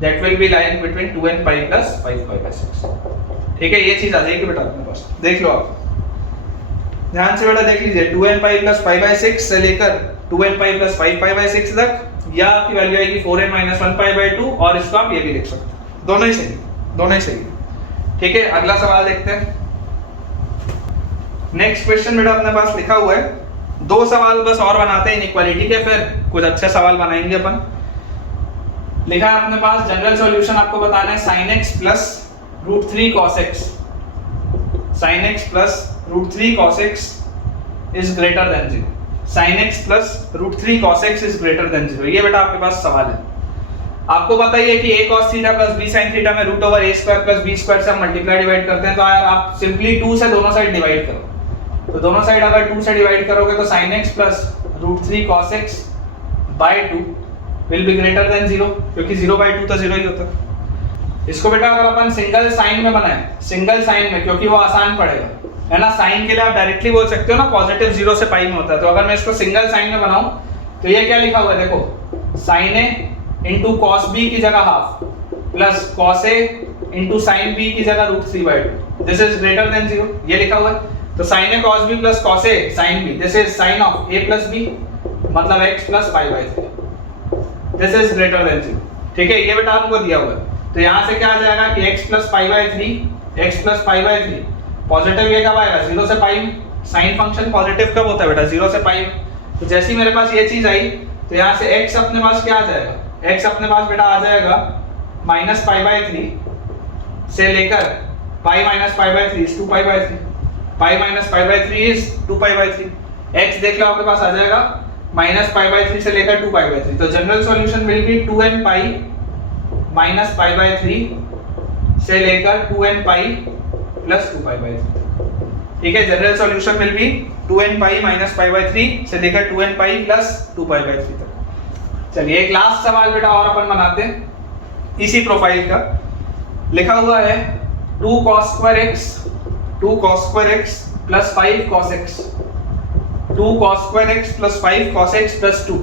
that will be lying between 2n pi plus 5π/6। ठीक है, ये चीज आ जाएगी बेटा अपने पास, देख लो आप ध्यान से बेटा, देख लीजिए 2n पाई प्लस 5/6 से लेकर 2n पाई प्लस 5π/6 तक, या आपकी वैल्यू आएगी 4n - 1π/2, और इसको आप ये भी लिख सकते हैं, दोनों ही सही, दोनों ही सही। ठीक है, अगला सवाल देखते हैं। नेक्स्ट क्वेश्चन बेटा अपने पास लिखा हुआ है, 2 सवाल बस और बनाते हैं इनइक्वालिटी के, फिर कुछ अच्छे सवाल बनाएंगे अपन। लिखा है अपने पास जनरल सॉल्यूशन आपको बताना है sin x plus √3 cos x, sin x plus √3 cos x is greater than 0, sin x plus √3 cos x is greater than 0। ये बेटा आपके पास सवाल है। आपको पता ही है कि a cos theta plus b sin theta में √a² प्लस b² से हम मल्टीप्लाई डिवाइड करते हैं, तो यार आप सिंपली 2 से दोनों साइड डिवाइड करो, तो दोनों साइड अगर 2 से डिवाइड करोगे तो sin x plus √3 cos x by 2 will be greater than 0, क्योंकि 0/2 तो 0 ही होता है। इसको बेटा अगर अपन सिंगल साइन में बनाएं, सिंगल साइन में, क्योंकि वो आसान पड़ेगा, है ना, साइन के लिए आप डायरेक्टली बोल सकते हो ना, पॉजिटिव 0 से पाई में होता है, तो अगर मैं इसको सिंगल साइन में बनाऊं तो ये क्या लिखा हुआ है, देखो sin a into cos b की जगह half plus cos a into sin b की जगह √3/2, दिस इज ग्रेटर देन 0, ये लिखा हुआ है। तो sin a cos b plus cos a sin b, this is sin of a plus b, मतलब x plus π/3, this is greater than 0। ठीक है, ये बेटा आपको दिया हुआ है, तो यहां से क्या आ जाएगा कि x प्लस π/3 पॉजिटिव ये कब आएगा, 0 से पाई में, साइन फंक्शन पॉजिटिव कब होता है बेटा, 0 से पाई में। तो जैसे ही मेरे पास ये चीज आई तो यहां से x अपने पास क्या आ जाएगा, x अपने पास बेटा आ जाएगा -π/3 से लेकर पाई -π/3 is 2π/3, पाई -π/3 is 2π/3, x देख लो आपके पास आ जाएगा -π/3 से लेकर 2π/3, तो general solution will be 2n पाई -π/3 से लेकर 2n पाई प्लस 2π/3। ठीक है, general solution will be 2n पाई -π/3 से लेकर 2n पाई प्लस 2π/3 तक। चलिए एक लास्ट सवाल बेटा और अपन बनाते हैं इसी प्रोफाइल का। लिखा हुआ है 2 cos square x plus 5 cos x, 2 cos square x plus 5 cos x plus 2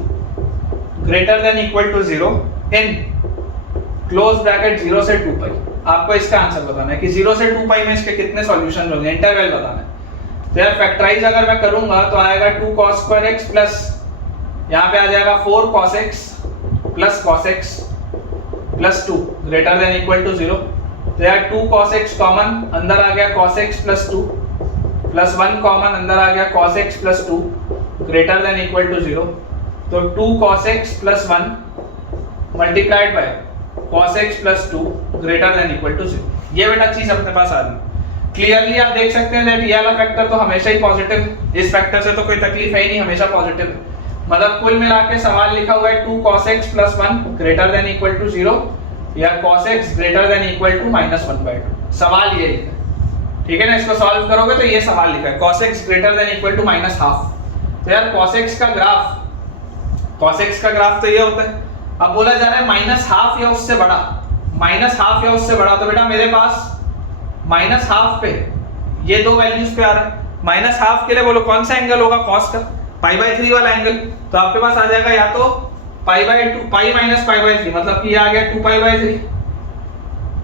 greater than equal to 0 in close bracket 0 से 2 पाई। आपको इसका आंसर बताना है कि 0 से 2 पाई में इसके कितने सॉल्यूशन होंगे, इंटरवल बताना है। तो यार फैक्टराइज अगर मैं करूंगा तो आएगा 2 cos square x प्लस यहाँ पे आ जाएगा 4 cos x plus cos x plus 2 greater than equal to 0। तो यार 2 cos x कॉमन अंदर आ गया cos x plus 2 plus 1 common अंदर आ गया cos x plus 2 greater than equal to 0। तो 2 cos x plus 1 multiplied by cos x plus 2 greater than equal to 0। ये बेटा चीज अपने पास आ रही। क्लियरली आप देख सकते हैं दैट ये वाला फैक्टर तो हमेशा ही पॉजिटिव, इस फैक्टर से तो कोई तकलीफ है ही नहीं, हमेशा पॉजिटिव है। मतलब कुल मिला के सवाल लिखा हुआ है 2 cos x plus 1 greater than equal to 0 या cos x greater than equal to -1/2। सवाल ये लिखा है, ठीक है ना। इसको सॉल्व करोगे तो ये सवाल लिखा है cos x greater than equal to -1/2। तो यार cos x का ग्राफ तो ये होता है। अब बोला जा रहा है -1/2 या उससे बड़ा, -1/2 या उससे बड़ा। तो बेटा मेरे पास -1/2 पे ये दो वैल्यूज पे आ रहा है। -1/2 के लिए बोलो कौन सा एंगल होगा, cos का π/3 वाला एंगल। तो आपके पास आ जाएगा या तो π/2 π माइनस π/3, मतलब कि ये आ गया 2π/3,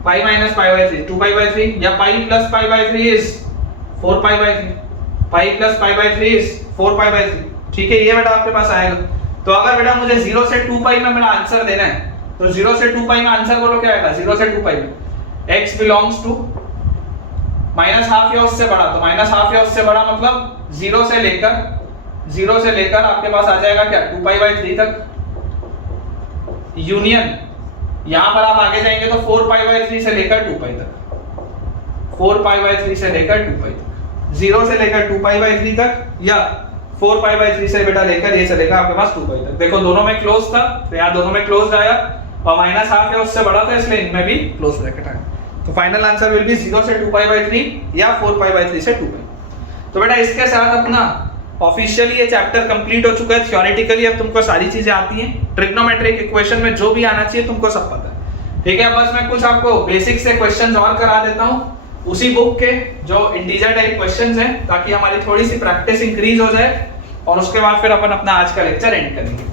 π माइनस π/3 2π/3, या π प्लस π/3 इज 4π/3, π प्लस π/3 इज 4π/3। ठीक है, ये बेटा आपके पास आएगा। तो अगर बेटा मुझे 0 से 2 पाई में मेरा आंसर देना है तो 0 से 2 पाई में आंसर बोलो क्या आएगा। 0 से 2 पाई में x बिलोंग्स टू -1/2 या उससे बड़ा, तो -1/2 या उससे बड़ा मतलब 0 से लेकर आपके पास आ जाएगा क्या 2π/3 तक यूनियन। यहां पर आप आगे जाएंगे तो 4π/3 से लेकर 2 पाई तक, 4π/3 से लेकर 2 पाई तक, 0 से लेकर 2π/3 तक या 4π/3 से बेटा लेकर ये चलेगा आपके पास 2 पाई तक। देखो दोनों में क्लोज था तो यहाँ दोनों में क्लोज आया और -1/2 या उससे बड़ा था इसलिए इनमें भी क्लोज ब्रैकेट आया। तो फाइनल आंसर विल बी 0 से 2π/3 या 4π/3 से 2 पाई। तो बेटा इसके साथ अपना ऑफिशियली ये चैप्टर कंप्लीट हो चुका है। थ्योरेटिकली अब तुमको सारी चीजें आती हैं, ट्रिग्नोमेट्रिक इक्वेशन में जो भी आना चाहिए तुमको सब पता है। ठीक है, बस मैं कुछ आपको बेसिक से क्वेश्चंस और करा देता हूँ उसी बुक के जो इंटीजर टाइप क्वेश्चंस हैं, ताकि हमारी थोड़ी सी प्रैक्टिस इंक्रीज हो जाए और उसके बाद फिर अपन अपना आज का लेक्चर एंड करेंगे।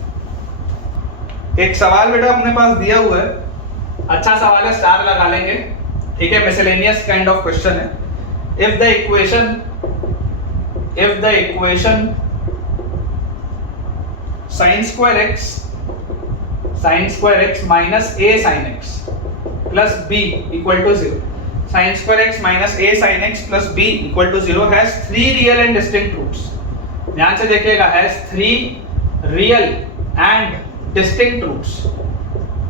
एक सवाल बेटा अपने पास दिया हुआ है, अच्छा सवाल है, स्टार लगा लेंगे। ठीक है, मिसलेनियस काइंड ऑफ क्वेश्चन है। If the equation sin square x minus a sin x plus b equal to 0, sin square x minus a sin x plus b equal to 0 has 3 real and distinct roots। ध्यान से देखिएगा, has 3 real and distinct roots,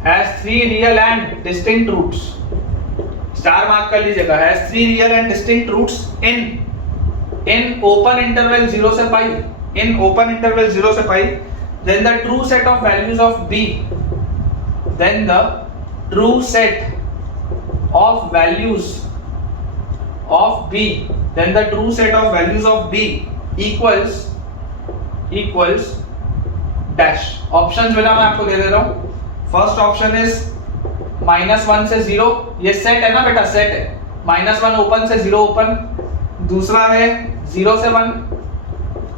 has 3 real and distinct roots, star mark कर लीजिएगा। has 3 real and distinct roots in open interval 0 से pi, in open interval 0 से pi, then the true set of values of b, then the true set of values of b, then the true set of values of b equals dash। Options बेटा मैं आपको दे रहा हूं। First option is -1 से 0, ये set है ना बेटा, सेट है। -1 ओपन से 0 ओपन, दूसरा है 0 से 1,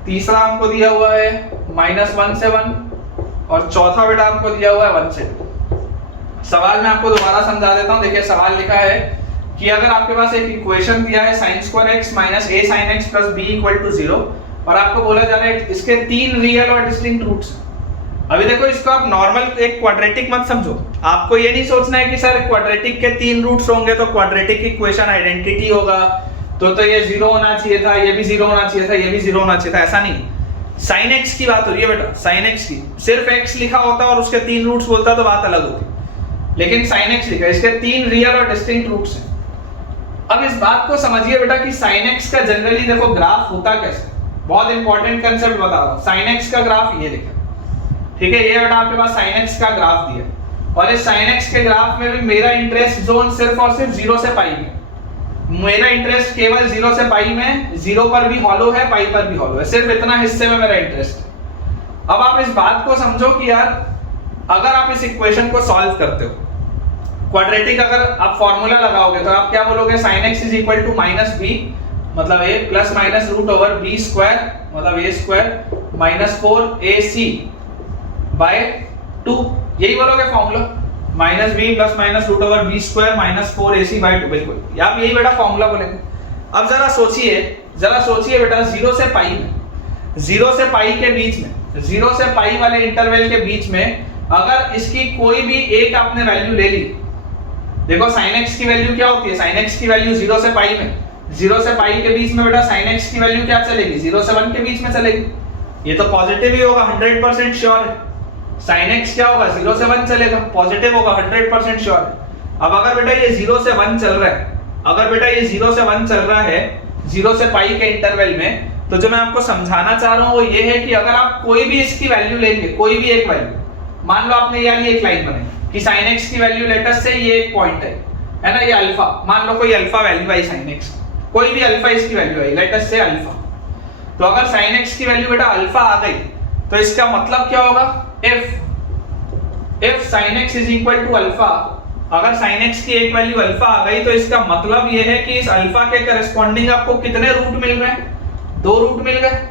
तीसरा हमको दिया हुआ है -1 से 1 और चौथा बेटा हमको दिया हुआ है 1 से 2। सवाल मैं आपको दोबारा समझा देता हूं। देखिए सवाल लिखा है कि अगर आपके पास एक इक्वेशन दिया है sin square x minus a sin x plus b equal to 0 और आपको बोला जा रहा है इसके 3 रियल और डिस्टिंक्ट रूट्स। अभी देखो इसको आप नॉर्मल एक क्वाड्रेटिक मत समझो। आपको ये नहीं सोचना है कि सर क्वाड्रेटिक के 3 रूट्स होंगे तो क्वाड्रेटिक इक्वेशन आइडेंटिटी होगा, तो ये 0 होना चाहिए था, ये भी 0 होना चाहिए था, ये भी 0 होना चाहिए था, ऐसा नहीं। sin x की बात हो रही है बेटा, sin x की। सिर्फ x लिखा होता और उसके 3 रूट्स बोलता तो बात अलग होती, लेकिन sin x लिखा, इसके 3 रियल और डिस्टिंक्ट रूट्स हैं। अब इस बात को समझिए बेटा कि sin x का जनरली देखो ग्राफ होता कैसे। बहुत इंपॉर्टेंट कंसेप्ट बता रहा हूं। sin x का ग्राफ ये लिखा, ठीक है, ये बेटा आपके पास sin x का ग्राफ दिया और इस sin x के ग्राफ में भी मेरा इंटरेस्ट जोन सिर्फ और सिर्फ 0 से पाई में। मेरा इंटरेस्ट केवल 0 से पाई में, 0 पर भी हॉलो है, पाई पर भी हॉलो है, सिर्फ इतना हिस्से में मेरा इंटरेस्ट है। अब आप इस बात को समझो कि यार अगर आप इस इक्वेशन को सॉल्व करते हो क्वाड्रेटिक अगर आप फॉर्मूला लगाओगे तो आप क्या बोलोगे, sine x is equal to minus B मतलब A plus minus root over B square मतलब A square minus 4ac by 2, यही बोलोगे formula, minus B plus minus root over B square minus 4ac by 2, बिल्कुल आप यही बेटा formula बोलेंगे। अब जरा सोचिए बेटा 0 से पाई में, 0 से पाई के बीच में, 0 से पाई वाले इंटरवल के बीच में अगर इसकी कोई भी एक आपने वैल्यू ले ली, देखो sin x की वैल्यू क्या होती है, sin x की वैल्यू 0 से पाई में, 0 से पाई के बीच में बेटा sin x की वैल्यू क्या चलेगी, 0 से 1 के बीच में चलेगी, ये तो पॉजिटिव ही होगा, 100% श्योर है। sin x क्या होगा, 0 से 1 चलेगा, पॉजिटिव होगा, 100% श्योर है। अब अगर बेटा ये 0 से 1 चल रहा है, अगर बेटा ये 0 से 1 चल रहा है 0 से पाई के इंटरवल में, तो जो मैं आपको समझाना चाह रहा हूं वो ये है कि अगर आप कोई भी इसकी वैल्यू लेंगे, कोई भी एक वैल्यू, मान लो आपने ये वाली एक लाइन बनाई कि sin x की वैल्यू लेटर से ये एक पॉइंट है ना, ये अल्फा, मान लो कोई अल्फा वैल्यू आई sin x, कोई भी अल्फा इसकी वैल्यू आई लेटर से अल्फा, तो अगर sin x की वैल्यू बेटा अल्फा आ गई तो इसका मतलब क्या होगा, if sin x is equal to alpha, अगर sin x की एक वैल्यू अल्फा आ गई तो इसका मतलब ये है कि इस अल्फा के करस्पॉन्डिंग आपको कितने रूट मिल रहे हैं, 2 रूट मिल गए।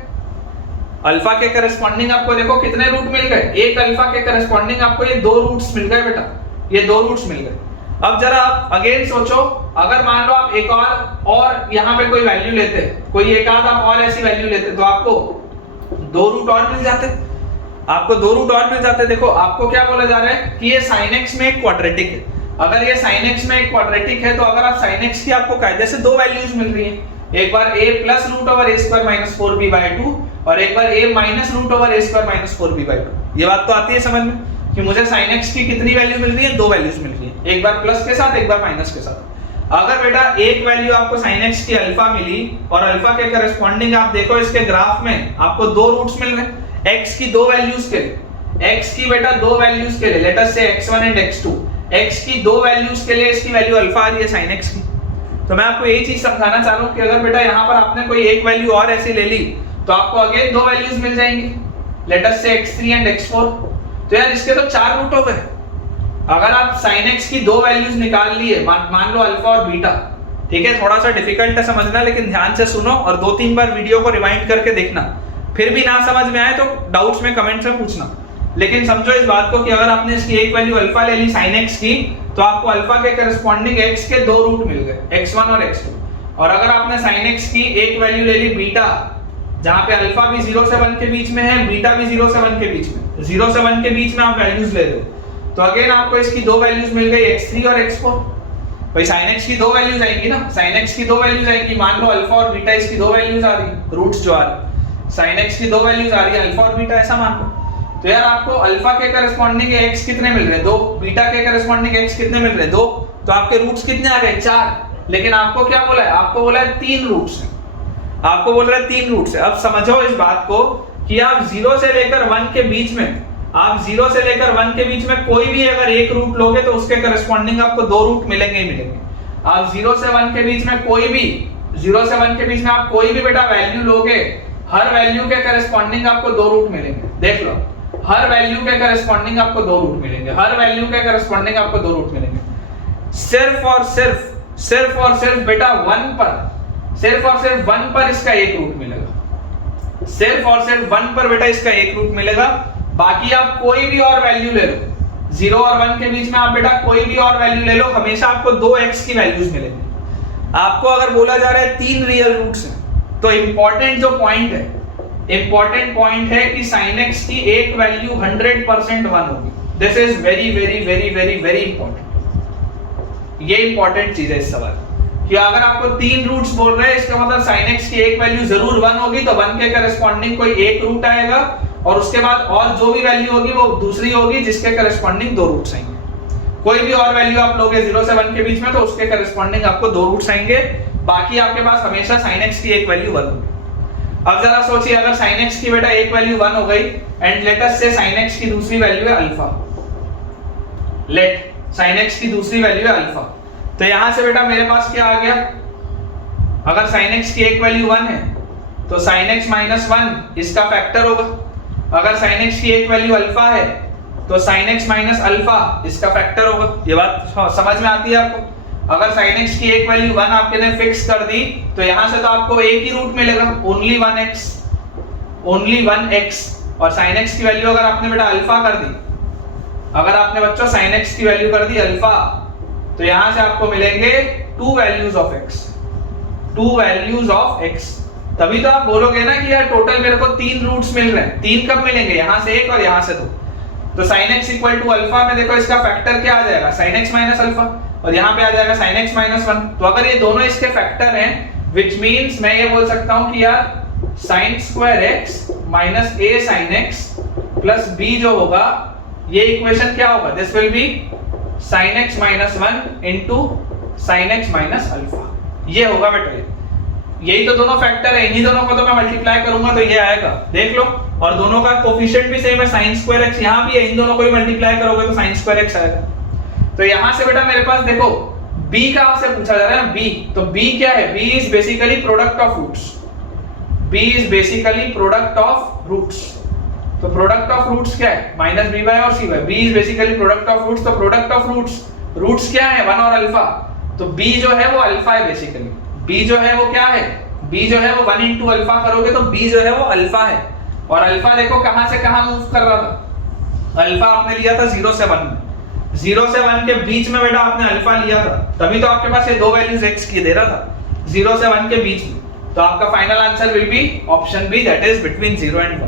अल्फा के करस्पॉन्डिंग आपको देखो कितने रूट मिल गए, एक अल्फा के करस्पॉन्डिंग आपको ये 2 रूट्स मिल गए बेटा, ये 2 रूट्स मिल गए। अब जरा आप अगेन सोचो, अगर मान लो आप एक और यहाँ पे कोई वैल्यू लेते, कोई एक आध आप और ऐसी वैल्यू लेते तो आपको 2 रूट और मिल जाते, आपको 2 रूट और मिल जाते। देखो आपको क्या बोला जा रहा है कि ये sin x में एक क्वाड्रेटिक है, अगर ये sin x में एक क्वाड्रेटिक है तो अगर आप sin x की आपको कायदे से 2 वैल्यूज मिल रही है, एक बार a plus root over a square minus 4b by 2 और एक बार a minus root over a square minus 4b by 2, ये बात तो आती है समझ में कि मुझे sin x की कितनी वैल्यू मिल रही है, 2 वैल्यूज मिल रही है, एक बार प्लस के साथ एक बार माइनस के साथ। अगर बेटा एक वैल्यू आपको sin x की अल्फा मिली और अल्फा के करस्पॉन्डिंग आप देखो इसके ग्राफ में आपको 2 रूट्स मिल रहे हैं x की 2 वैल्यूज के लिए, x की बेटा 2 वैल्यूज के लिए, लेट अस से x1 एंड x2, x की 2 वैल्यूज के लिए इसकी वैल्यू अल्फा आ रही है sin x की। तो मैं आपको यही चीज समझाना चाह रहा हूं कि अगर बेटा यहां पर आपने कोई एक वैल्यू और ऐसी ले ली तो आपको अगेन 2 वैल्यूज मिल जाएंगी, लेट अस से x3 एंड x4, तो यार इसके तो 4 रूट हो गए। अगर आप sin x की 2 वैल्यूज निकाल लिए, मान लो अल्फा और बीटा, ठीक है, थोड़ा सा डिफिकल्ट है समझना लेकिन ध्यान से सुनो और 2-3 बार वीडियो को रिवाइंड करके देखना, फिर भी ना समझ में आए तो डाउट्स में कमेंट्स में पूछना, लेकिन समझो इस बात को कि अगर आपने इसकी एक वैल्यू अल्फा ले ली sin x की तो आपको अल्फा के करस्पॉन्डिंग x के 2 रूट मिल गए, x1 और x2, और अगर आपने sin x की एक वैल्यू ले ली बीटा, जहां पे अल्फा भी 0 से 1 के बीच में है, बीटा भी 0 से 1 के बीच में, 0 से 1 के बीच में आप वैल्यूज ले रहे हो, तो अगेन आपको इसकी 2 वैल्यूज मिल गई x3 और x4। भाई sin x की 2 वैल्यूज आएंगी ना, sin x की 2 वैल्यूज आएंगी, मान लो अल्फा और बीटा इसकी 2 वैल्यूज आ रही, रूट्स जो आ रही, sin x की 2 वैल्यूज आ रही है अल्फा और बीटा, ऐसा मान लो, तो यार आपको अल्फा के करस्पॉन्डिंग x कितने मिल रहे हैं, 2, बीटा के करस्पॉन्डिंग x कितने मिल रहे हैं, 2, तो आपके रूट्स कितने आ गए, 4, लेकिन आपको क्या बोला है, आपको बोला है 3 रूट्स है, आपको बोल रहा है 3 रूट्स है। अब समझो इस बात को कि आप 0 से लेकर 1 के बीच में, आप 0 से लेकर 1 के बीच में कोई भी अगर एक रूट लोगे तो उसके करस्पॉन्डिंग आपको 2 रूट मिलेंगे ही मिलेंगे। आप 0 से 1 के बीच में कोई भी, 0 से 1 के बीच में आप कोई भी बेटा वैल्यू लोगे, हर वैल्यू के करस्पॉन्डिंग आपको 2 रूट मिलेंगे, देख लो, हर वैल्यू के करस्पॉन्डिंग आपको 2 रूट मिलेंगे, हर वैल्यू के करस्पॉन्डिंग आपको 2 रूट मिलेंगे। सिर्फ और सिर्फ बेटा 1 पर, सिर्फ और सिर्फ 1 पर इसका एक रूट मिलेगा, सिर्फ और सिर्फ 1 पर बेटा इसका एक रूट मिलेगा, बाकी आप कोई भी और वैल्यू ले लो, 0 और 1 के बीच में आप बेटा कोई भी और वैल्यू ले लो, हमेशा आपको 2x की वैल्यूज मिलेंगी। आपको अगर बोला जा रहा है 3 रियल रूट्स हैं, तो इंपॉर्टेंट जो पॉइंट है, इंपॉर्टेंट पॉइंट है कि sin x की एक वैल्यू 100% 1 होगी। This is very very very very very important, ये इंपॉर्टेंट चीज है इस सवाल कि अगर आपको 3 रूट्स बोल रहे हैं इसका मतलब sin x की एक वैल्यू जरूर 1 होगी, तो 1 के करस्पॉन्डिंग कोई एक रूट आएगा और उसके बाद और जो भी वैल्यू होगी वो दूसरी होगी जिसके करस्पॉन्डिंग 2 रूट्स आएंगे। कोई भी और वैल्यू आप लोगे 0 से 1 के बीच में तो उसके करस्पॉन्डिंग आपको 2 रूट्स आएंगे, बाकी आपके पास हमेशा sin x की एक वैल्यू 1 होगी। अब जरा सोचिए अगर sin x की बेटा एक वैल्यू 1 हो गई एंड लेट अस से sin x की दूसरी वैल्यू है अल्फा, लेट sin x की दूसरी वैल्यू है अल्फा, तो यहां से बेटा मेरे पास क्या आ गया, अगर sin x की एक वैल्यू 1 है तो sin x - 1 इसका फैक्टर होगा, अगर sin x की एक वैल्यू अल्फा है तो sin x माइनस अल्फा इसका फैक्टर होगा। ये बात समझ में आती है आपको? अगर sin x की एक वैल्यू 1 आपके ने फिक्स कर दी तो यहां से तो आपको एक ही रूट मिलेगा, ओनली 1x, और sin x की वैल्यू अगर आपने बेटा अल्फा कर दी, अगर आपने बच्चों sin x की वैल्यू कर दी अल्फा, तो यहां से आपको मिलेंगे 2 वैल्यूज ऑफ x। तभी तो आप बोलोगे ना कि यार टोटल मेरे को 3 रूट्स मिल रहे हैं। 3 कब मिलेंगे? यहां से 1 और यहां से 2। तो sin x equal to alpha में देखो इसका फैक्टर क्या आ जाएगा, sin x माइनस अल्फा, और यहां पे आ जाएगा sin x माइनस 1। तो अगर ये दोनों इसके फैक्टर हैं, विच मींस मैं ये बोल सकता हूं कि यार sin square x minus a sin x plus b जो होगा, ये इक्वेशन क्या होगा? This will be sin x minus 1 into sin x minus alpha. ये होगा बेटा, यही तो दोनों फैक्टर है, इन्हीं दोनों को तो मैं मल्टीप्लाई करूंगा तो ये आएगा, देख लो। और दोनों का कोफिशिएंट भी सेम है, sin स्क्वायर x यहां भी है, इन दोनों को भी मल्टीप्लाई करोगे तो sin स्क्वायर x आएगा। तो यहां से बेटा मेरे पास देखो b का आपसे पूछा जा रहा है, b, तो b क्या है? b is basically product of roots. b is basically product of roots. तो प्रोडक्ट ऑफ रूट्स क्या है? माइनस b बाय और c by. b is basically product of roots, तो प्रोडक्ट ऑफ रूट्स क्या है? 1 और अल्फा। तो b जो है वो अल्फा है बेसिकली। b जो है वो क्या है? b जो है वो 1 इंटू अल्फा करोगे तो b जो है वो अल्फा है। और अल्फा देखो कहां से कहां मूव कर रहा था? अल्फा आपने लिया था 0 से 1 में, 0 से 1 के बीच में बेटा आपने अल्फा लिया था, तभी तो आपके पास ये दो वैल्यूज x की दे रहा था 0 से 1 के बीच में। तो आपका final answer will be option B, that is between 0 and 1।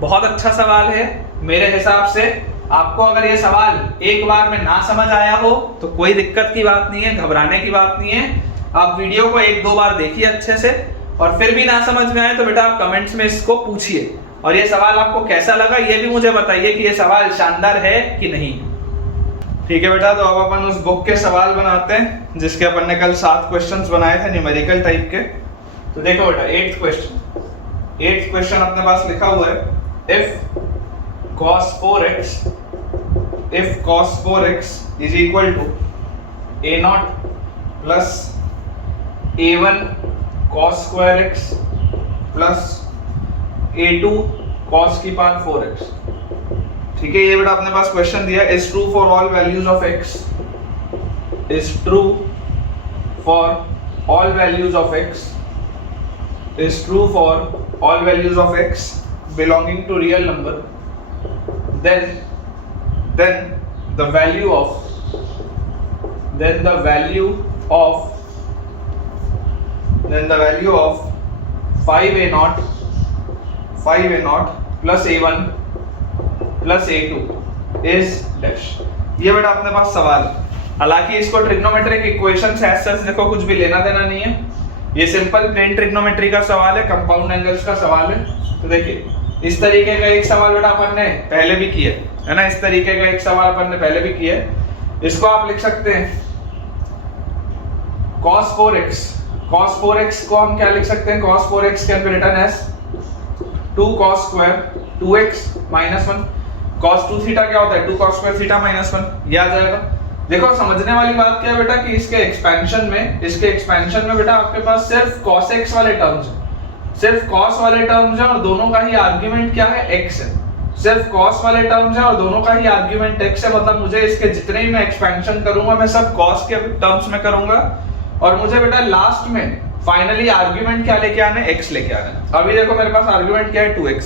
बहुत अच्छा सवाल है मेरे हिसाब से। आपको अगर ये सवाल एक बार में ना समझ आया हो तो कोई दिक्कत की बात नहीं है, घबराने की बात नहीं है। आप वीडियो को 1-2 बार देखिए अच्छे से, और फिर भी ना समझ में आए तो बेटा आप कमेंट्स में इसको पूछिए। और ये सवाल आपको कैसा लगा ये भी मुझे बताइए कि ये सवाल शानदार है कि नहीं। ठीक है बेटा, तो अब अपन उस बुक के सवाल बनाते हैं जिसके अपन ने कल 7 क्वेश्चंस बनाए थे न्यूमेरिकल टाइप के। तो देखो बेटा 8th क्वेश्चन अपने पास लिखा हुआ है, if cos 4x is equal to a0 plus a1 cos square x plus a2 cos की पावर 4x। ठीक है, ये बेटा अपने पास क्वेश्चन दिया, is true for all values of x, is true for all values of x, is true for all values of x belonging to real number, then the value of 5a0 plus a1 plus a2 is dash। ये बेटा अपने पास सवाल, हालांकि इसको trigonometric equation से ऐसा देखो कुछ भी लेना देना नहीं है, ये सिंपल प्लेन ट्रिग्नोमेट्री का सवाल है, कंपाउंड एंगल्स का सवाल है। तो देखिए इस तरीके का एक सवाल बेटा अपन ने पहले भी किया है ना, इस तरीके का एक सवाल अपन ने पहले भी किया है। इसको आप लिख सकते हैं cos 4x को हम क्या लिख सकते हैं? cos 4x can be written as 2 cos square 2x minus 1। cos 2 theta क्या होता है? 2 cos स्क्वायर थीटा minus 1। ये आ जाएगा। देखो समझने वाली बात क्या है बेटा कि इसके एक्सपेंशन में बेटा आपके पास सिर्फ cos x वाले टर्म्स हैं, सिर्फ cos वाले टर्म्स हैं, और दोनों का ही आर्गुमेंट क्या है? x है। सिर्फ cos वाले टर्म्स हैं और दोनों का ही आर्गुमेंट x है, मतलब मुझे इसके जितने भी मैं एक्सपेंशन करूंगा मैं सब cos के टर्म्स में करूंगा, और मुझे बेटा लास्ट में फाइनली आर्गुमेंट क्या लेके आना है? x लेके आना है। अभी देखो मेरे पास आर्गुमेंट क्या है? 2x।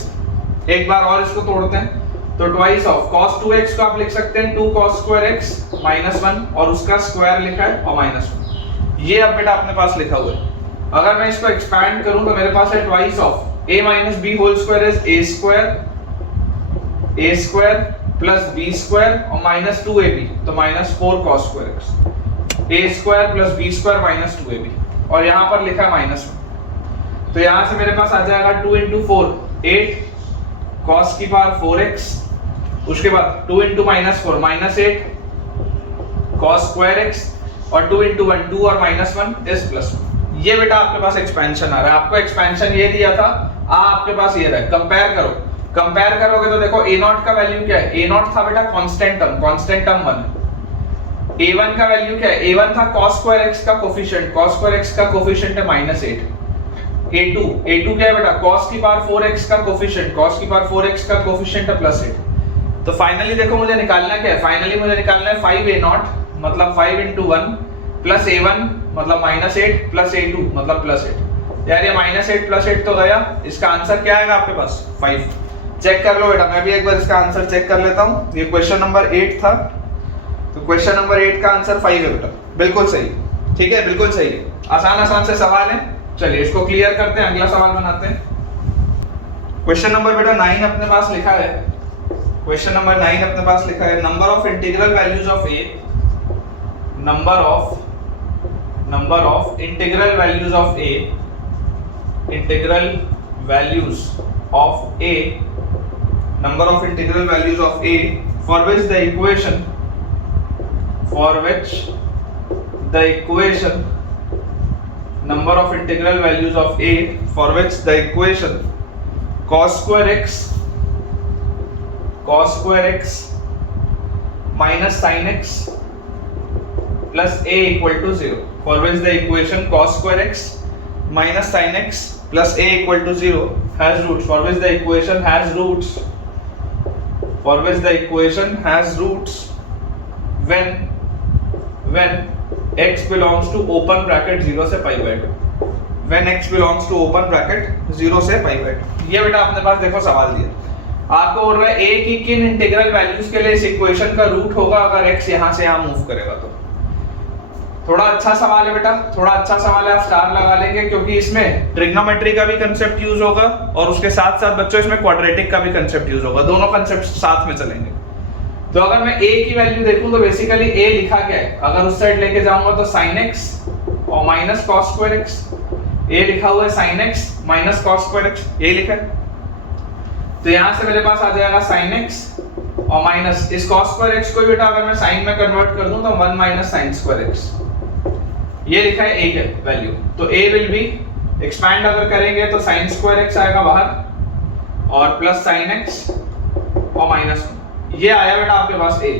एक बार और इसको तोड़ते हैं, तो ट्वाइस ऑफ cos 2x को आप लिख सकते हैं 2 cos स्क्वायर x minus 1, और उसका स्क्वायर लिखा है और -1। ये अब बेटा अपने पास लिखा हुआ है। अगर मैं इसको एक्सपैंड करूं तो मेरे पास है twice of a minus b whole square is a square plus b square और -2ab, तो -4 cos square x, a square plus b square -2ab, और यहाँ पर लिखा है -1। तो यहाँ से मेरे पास आ जाएगा 2 into 4 8 cos की पावर 4x, उसके बाद 2 into -4 -8 cos स्क्वायर x, और 2 into 1 2 और -1 इज +1। ये बेटा आपके पास एक्सपेंशन आ रहा है। आपको एक्सपेंशन ये दिया था, आपके पास ये रहा। कंपेयर करोगे तो देखो a0 का वैल्यू क्या है? a0 था बेटा कांस्टेंट टर्म 1। a1 का वैल्यू क्या है? a1 था cos स्क्वायर x का कोफिशिएंट, cos स्क्वायर x का कोफिशिएंट है -8। a2 क्या है बेटा? cos की पावर 4x का कोफिशिएंट, cos की पावर 4x का कोफिशिएंट है +8। तो फाइनली देखो मुझे निकालना क्या है, फाइनली मुझे निकालना है 5a0 मतलब 5 into 1 प्लस a1 मतलब -8 प्लस a2 मतलब +8। यार ये -8 प्लस 8 तो गया, इसका आंसर क्या आएगा आपके पास 5। चेक कर लो बेटा, मैं भी एक बार इसका आंसर चेक कर लेता हूँ। ये क्वेश्चन नंबर 8 था, तो क्वेश्चन नंबर 8 का आंसर 5 है बेटा, बिल्कुल सही। ठीक है, बिल्कुल सही है, आसान से सवाल है। चलिए इसको क्लियर करते हैं, अगला सवाल बनाते हैं। क्वेश्चन नंबर बेटा 9 अपने पास लिखा है, क्वेश्चन नंबर 9 अपने पास लिखा है number of integral values of A, number of integral values of A, integral values of A, number of integral values of a for which the equation number of integral values of a for which the equation cos square x minus sin x plus a equal to 0, for which the equation cos square x minus sin x plus a equal to 0 has roots, for which the equation has roots when x belongs to open bracket 0 से pi by 2, when x belongs to open bracket 0 से pi by 2। ये बेटा अपने पास देखो सवाल दिया, आपको बोल रहा है a की किन इंटीग्रल वैल्यूज के लिए इस इक्वेशन का रूट होगा अगर x यहां से यहां मूव करेगा। तो थोड़ा अच्छा सवाल है बेटा, थोड़ा अच्छा सवाल है, आप स्टार लगा लेंगे क्योंकि इसमें ट्रिग्नोमेट्री का भी कंसेप्ट यूज होगा और उसके साथ साथ बच्चों इसमें क्वाड्रेटिक का भी कंसेप्ट यूज होगा, दोनों कंसेप्ट साथ में चलेंगे। तो अगर मैं a की वैल्यू देखूं तो बेसिकली a लिखा क्या है, अगर उस साइड लेके जाऊंगा तो sin x और minus cos square x, a लिखा हुआ है sin x minus cos square x, ये लिखा है। तो यहां से मेरे पास आ जाएगा sin x और माइनस इस cos square x को बेटा अगर मैं sin में कन्वर्ट कर दूं तो 1 माइनस sin square x, ये लिखा है a का वैल्यू। तो a विल बी एक्सपैंड अगर करेंगे तो sin square x आएगा बाहर और प्लस sin x और माइनस, ये आया बेटा आपके पास a।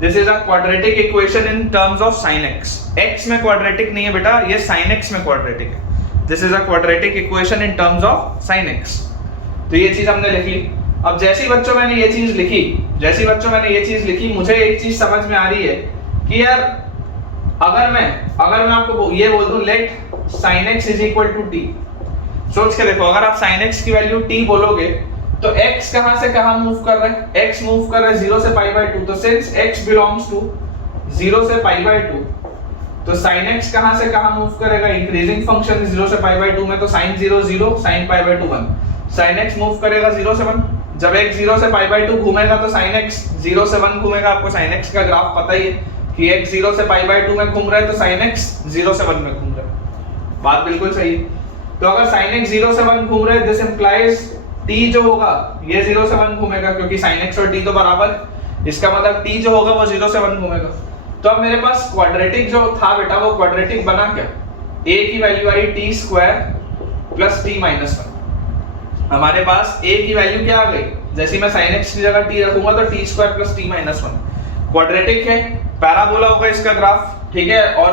This is a quadratic equation in terms of sin x। x में क्वाड्रेटिक नहीं है बेटा, ये sin x में क्वाड्रेटिक है। This is a quadratic equation in terms of sin x। तो ये चीज हमने लिख ली। अब जैसी बच्चों मैंने ये चीज लिखी, मुझे एक चीज समझ में आ रही है कि यार अगर मैं आपको ये बोल दूं let sin x is equal to t, सोच के देखो, अगर आप sin x की वैल्यू t बोलोगे तो x कहां से कहां मूव कर रहा है, x मूव कर रहा है 0 से pi by 2, तो सिंस x बिलोंग्स टू 0 से pi by 2 तो sin x कहां से कहां मूव करेगा, इंक्रीजिंग फंक्शन 0 से pi by 2 में, तो sin 0 0 sin pi by 2 1, sin x move करेगा 0 से 1, जब x 0 से pi by 2 घूमेगा तो sin x 0 से 1 घूमेगा। आपको sin x का ग्राफ पता ही है कि x 0 से pi by 2 में घूम रहा है तो sin x 0 से 1 में घूम रहा है, बात बिल्कुल सही है। तो अगर sin x 0 से 1 घूम रहा है, दिस इंप्लाइज t जो होगा ये 0 से 1 घूमेगा क्योंकि sin x और t तो बराबर, इसका मतलब t जो होगा वो 0 से 1 घूमेगा। तो अब मेरे पास क्वाड्रेटिक जो था बेटा वो क्वाड्रेटिक बना क्या, a की वैल्यू आई t square plus t minus 1। हमारे पास a की वैल्यू क्या आ गई, जैसे मैं sin x की जगह t रखूंगा तो t square plus t minus 1। Quadratic है, पैराबोला होगा इसका ग्राफ, ठीक है। और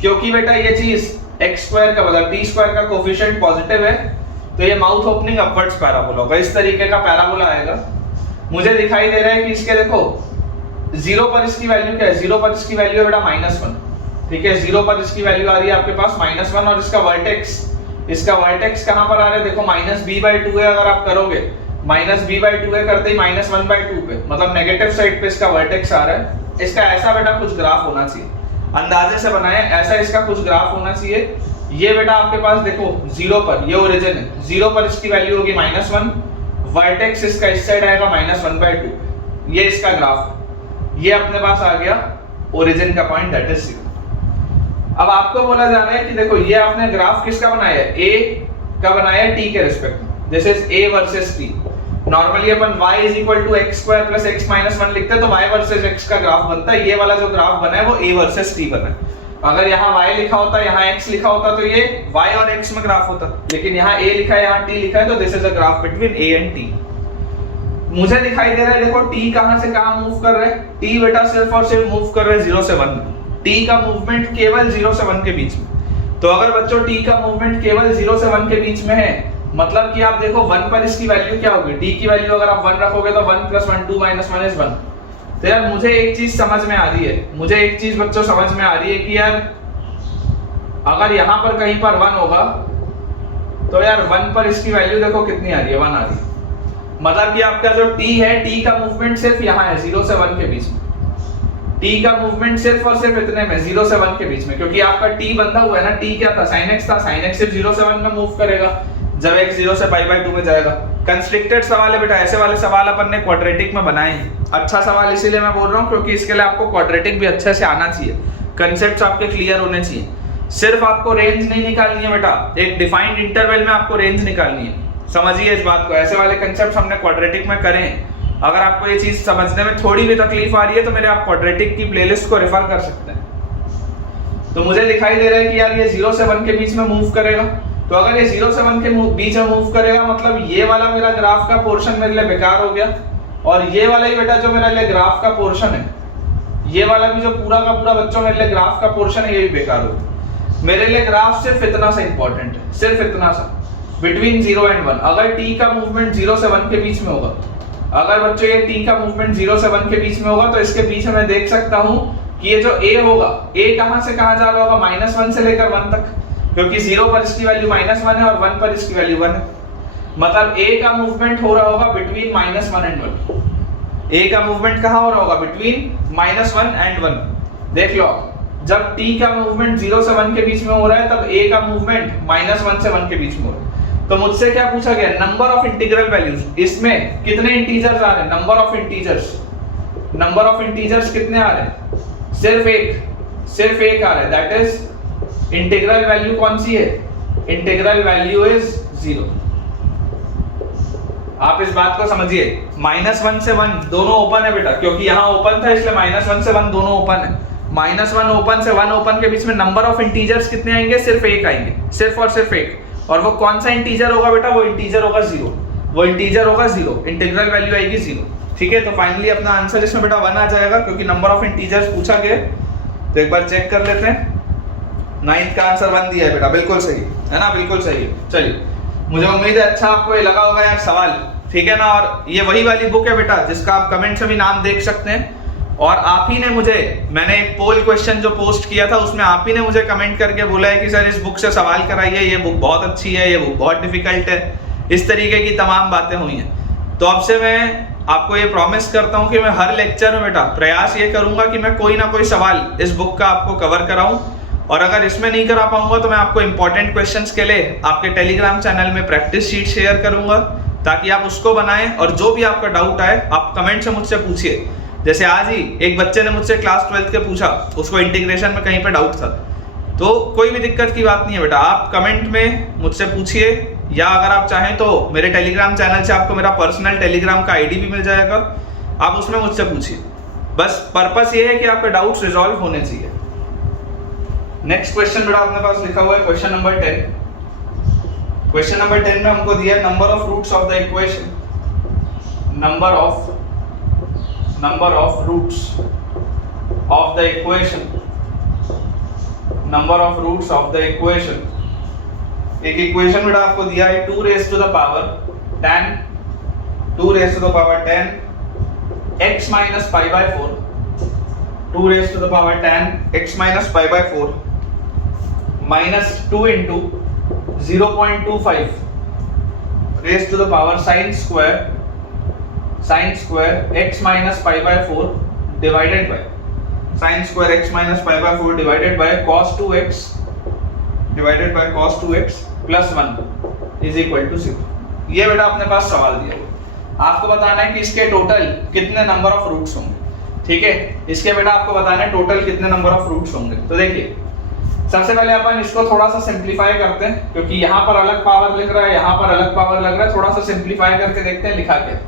क्योंकि बेटा ये चीज x स्क्वायर का मतलब t स्क्वायर का कोफिशिएंट पॉजिटिव है तो ये माउथ ओपनिंग अपवर्ड्स पैराबोला होगा, इस तरीके का पैराबोला आएगा। मुझे दिखाई दे रहा है कि इसके देखो 0 पर इसकी वैल्यू क्या है, 0 पर इसकी वैल्यू है बेटा -1, ठीक है। 0 पर इसकी वैल्यू आ रही है आपके पास -1 और इसका वर्टेक्स कहां पर आ रहा है, देखो -b/2 है। अगर आप करोगे -b/2 है करते ही -1/2 पे, मतलब नेगेटिव साइड पे इसका वर्टेक्स आ रहा है। इसका ऐसा बेटा कुछ ग्राफ होना चाहिए, अंदाजे से बनाए, ऐसा इसका कुछ ग्राफ होना चाहिए। ये बेटा आपके पास देखो 0 पर ये ओरिजिन है, 0 पर इसकी वैल्यू होगी -1, वर्टेक्स इसका इस साइड आएगा -1/2, ये इसका ग्राफ, ये अपने पास आ गया ओरिजिन का पॉइंट, दैट इज 0। अब आपको बोला जा रहा है कि देखो ये आपने ग्राफ किसका बनाया है, a का बनाया है t के रिस्पेक्ट में, this is a versus t। Normally अपन y is equal to x square plus x minus 1 लिखते हैं तो y वर्सेस x का ग्राफ बनता है। ये वाला जो ग्राफ बना है वो a वर्सेस t बना है। अगर यहाँ y लिखा होता, यहाँ x लिखा होता तो ये y और x में ग्राफ होता, लेकिन यहाँ a लिखा है, यहाँ t लिखा है, तो this is a graph between a and t। मुझे दिखाई दे रहा है देखो t कहां से कहां मूव कर रहा है, t बेटा सिर्फ और सिर्फ मूव कर रहा है 0 से 1 में, t का मूवमेंट केवल 0 से 1 के बीच में। तो अगर बच्चों t का मूवमेंट केवल 0 से 1 के बीच में है मतलब कि आप देखो 1 पर इसकी वैल्यू क्या होगी, t की वैल्यू अगर आप 1 रखोगे तो 1 + 1 2 - 1 is 1। तो यार मुझे एक चीज समझ में आ रही है, मुझे एक चीज बच्चों समझ में आ रही है कि यार अगर यहाँ पर कहीं पर 1 होगा तो यार 1 पर इसकी वैल्यू देखो कितनी आ रही है, 1 आ रही है। मतलब कि आपका जो t है, t का मूवमेंट सिर्फ यहाँ है 0 से 1 के बीच में। t का मूवमेंट सिर्फ और सिर्फ इतने में 0 से 1 के बीच में, क्योंकि आपका t बंधा हुआ है ना, t क्या था, sin x था, sin x सिर्फ 0 से 1 में मूव करेगा जब x 0 से π/2 में जाएगा। कंस्ट्रिक्टेड सवाल है बेटा, ऐसे वाले सवाल अपन ने क्वाड्रेटिक में बनाए हैं। अच्छा सवाल इसीलिए मैं बोल रहा हूँ क्योंकि इसके लिए आपको क्वाड्रेटिक भी अच्छे से आना चाहिए, कंसेप्ट्स आपके क्लियर होने चाहिए। सिर्फ आपको रेंज नहीं निकालनी है बेटा, एक डिफाइंड इंटरवल में आपको रेंज निकालनी है। समझिए इस बात को, ऐसे वाले कंसेप्ट हमने क्वाड्रेटिक में करे हैं। अगर आपको ये चीज समझने में थोड़ी भी तकलीफ आ रही है तो मेरे आप क्वाड्रेटिक की प्लेलिस्ट को रेफर कर सकते हैं। तो मुझे दिखाई दे रहा है कि यार ये 0 से 1 के बीच में मूव करेगा, तो अगर ये 0 से 1 के बीच में मूव करेगा मतलब ये वाला मेरा ग्राफ का पोर्शन मेरे लिए बेकार हो गया, और ये वाला ही बेटा जो मेरे लिए ग्राफ का पोर्शन है, ये वाला भी जो पूरा का पूरा बच्चों मेरे लिए ग्राफ का पोर्शन है, ये भी बेकार हो गया। मेरे लिए ग्राफ सिर्फ इतना सा इंपॉर्टेंट है, सिर्फ इतना सा, बिटवीन 0 and 1। अगर t का मूवमेंट 0 से 1 के बीच में होगा, अगर बच्चों ये t का मूवमेंट 0 से 1 के बीच में होगा तो इसके बीच में मैं देख सकता हूं कि ये जो a होगा, a कहां से कहां जा रहा होगा, -1 से लेकर 1 तक, क्योंकि 0 पर इसकी वैल्यू -1 है और 1 पर इसकी वैल्यू 1 है। मतलब a का मूवमेंट हो रहा होगा बिटवीन -1 and 1। a का मूवमेंट कहां हो रहा होगा, बिटवीन -1 and 1। देख लो, जब t का मूवमेंट 0 से 1 के बीच में हो रहा है तब a का मूवमेंट -1 से 1 के बीच में हो रहा है। तो मुझसे क्या पूछा गया, नंबर ऑफ इंटीग्रल वैल्यूज। इसमें कितने इंटीजर्स आ रहे हैं, number of integers. Number of integers कितने आ रहे हैं, सिर्फ एक आ रहा है, दैट इज इंटीग्रल वैल्यू कौन सी है, इंटीग्रल वैल्यू इज 0। आप इस बात को समझिए, -1 से 1 दोनों ओपन है बेटा, क्योंकि यहाँ ओपन था इसलिए -1 से 1 दोनों ओपन है। -1 ओपन से 1 ओपन के बीच में नंबर ऑफ इंटीजर्स कितने आएंगे, सिर्फ एक आएंगे, सिर्फ और सिर्फ एक। और वो कौन सा इंटीजर होगा बेटा, वो इंटीजर होगा 0, वो इंटीजर होगा 0, इंटीग्रल वैल्यू आएगी 0। ठीक है, तो फाइनली अपना आंसर इसमें बेटा 1 आ जाएगा, क्योंकि नंबर ऑफ इंटीजर्स पूछा गया। तो एक बार चेक कर लेते हैं, 9th का आंसर 1 दिया है बेटा, बिल्कुल सही है ना, बिल्कुल सही है। चलिए, मुझे उम्मीद है अच्छा आपको ये लगा होगा यार सवाल, ठीक है ना। और ये वही वाली बुक है बेटा जिसका आप कमेंट से भी नाम देख सकते हैं, और आप ही ने मुझे, मैंने एक पोल क्वेश्चन जो पोस्ट किया था उसमें आप ही ने मुझे कमेंट करके बोला है कि सर इस बुक से सवाल कराइए, ये बुक बहुत अच्छी है, ये बुक बहुत डिफिकल्ट है, इस तरीके की तमाम बातें हुई हैं। तो अब से मैं आपको ये प्रॉमिस करता हूँ कि मैं हर लेक्चर में बेटा प्रयास ये करूंगा कि मैं कोई ना कोई सवाल इस बुक का आपको कवर कराऊं, और अगर इसमें नहीं करा पाऊंगा तो मैं आपको इंपॉर्टेंट क्वेश्चंस के लिए आपके टेलीग्राम चैनल में प्रैक्टिस शीट शेयर करूंगा, ताकि आप उसको बनाएं, और जो भी आपका डाउट आए आप कमेंट से मुझसे पूछिए। जैसे आज ही एक बच्चे ने मुझसे क्लास 12th के पूछा, उसको इंटीग्रेशन में कहीं पे डाउट था, तो कोई भी दिक्कत की बात नहीं है बेटा, आप कमेंट में मुझसे पूछिए, या अगर आप चाहें तो मेरे टेलीग्राम चैनल से आपको मेरा पर्सनल टेलीग्राम का आईडी भी मिल जाएगा, आप उसमें मुझसे पूछिए। बस पर्पस ये है कि आपके डाउट्स रिजॉल्व होने चाहिए। नेक्स्ट क्वेश्चन बेटा अपने पास लिखा हुआ है क्वेश्चन नंबर 10। क्वेश्चन नंबर 10 में हमको दिया है number of roots of the equation, number of roots of the equation, number of roots of the equation. एक इक्वेशन बेटा आपको दिया है 2 raised to the power 10 x minus pi by 4, 2 raised to the power 10 x minus pi by 4 minus 2 into 0.25 raised to the power sin square x minus pi by 4 divided by sin square x minus pi by 4 divided by cos 2x plus 1 is equal to 0। ये बेटा अपने पास सवाल दिया हुआ, आपको बताना है कि इसके टोटल कितने नंबर ऑफ रूट्स होंगे। ठीक है, इसके बेटा आपको बताना है टोटल कितने नंबर ऑफ रूट्स होंगे। तो देखिए, सबसे पहले अपन इसको थोड़ा सा सिंप्लीफाई करते हैं, क्योंकि यहाँ पर अलग पावर लिख रहा है, यहाँ पर अलग पावर लग रहा है, थोड़ा सा सिंप्लीफाई करके देखते हैं लिखा क्या।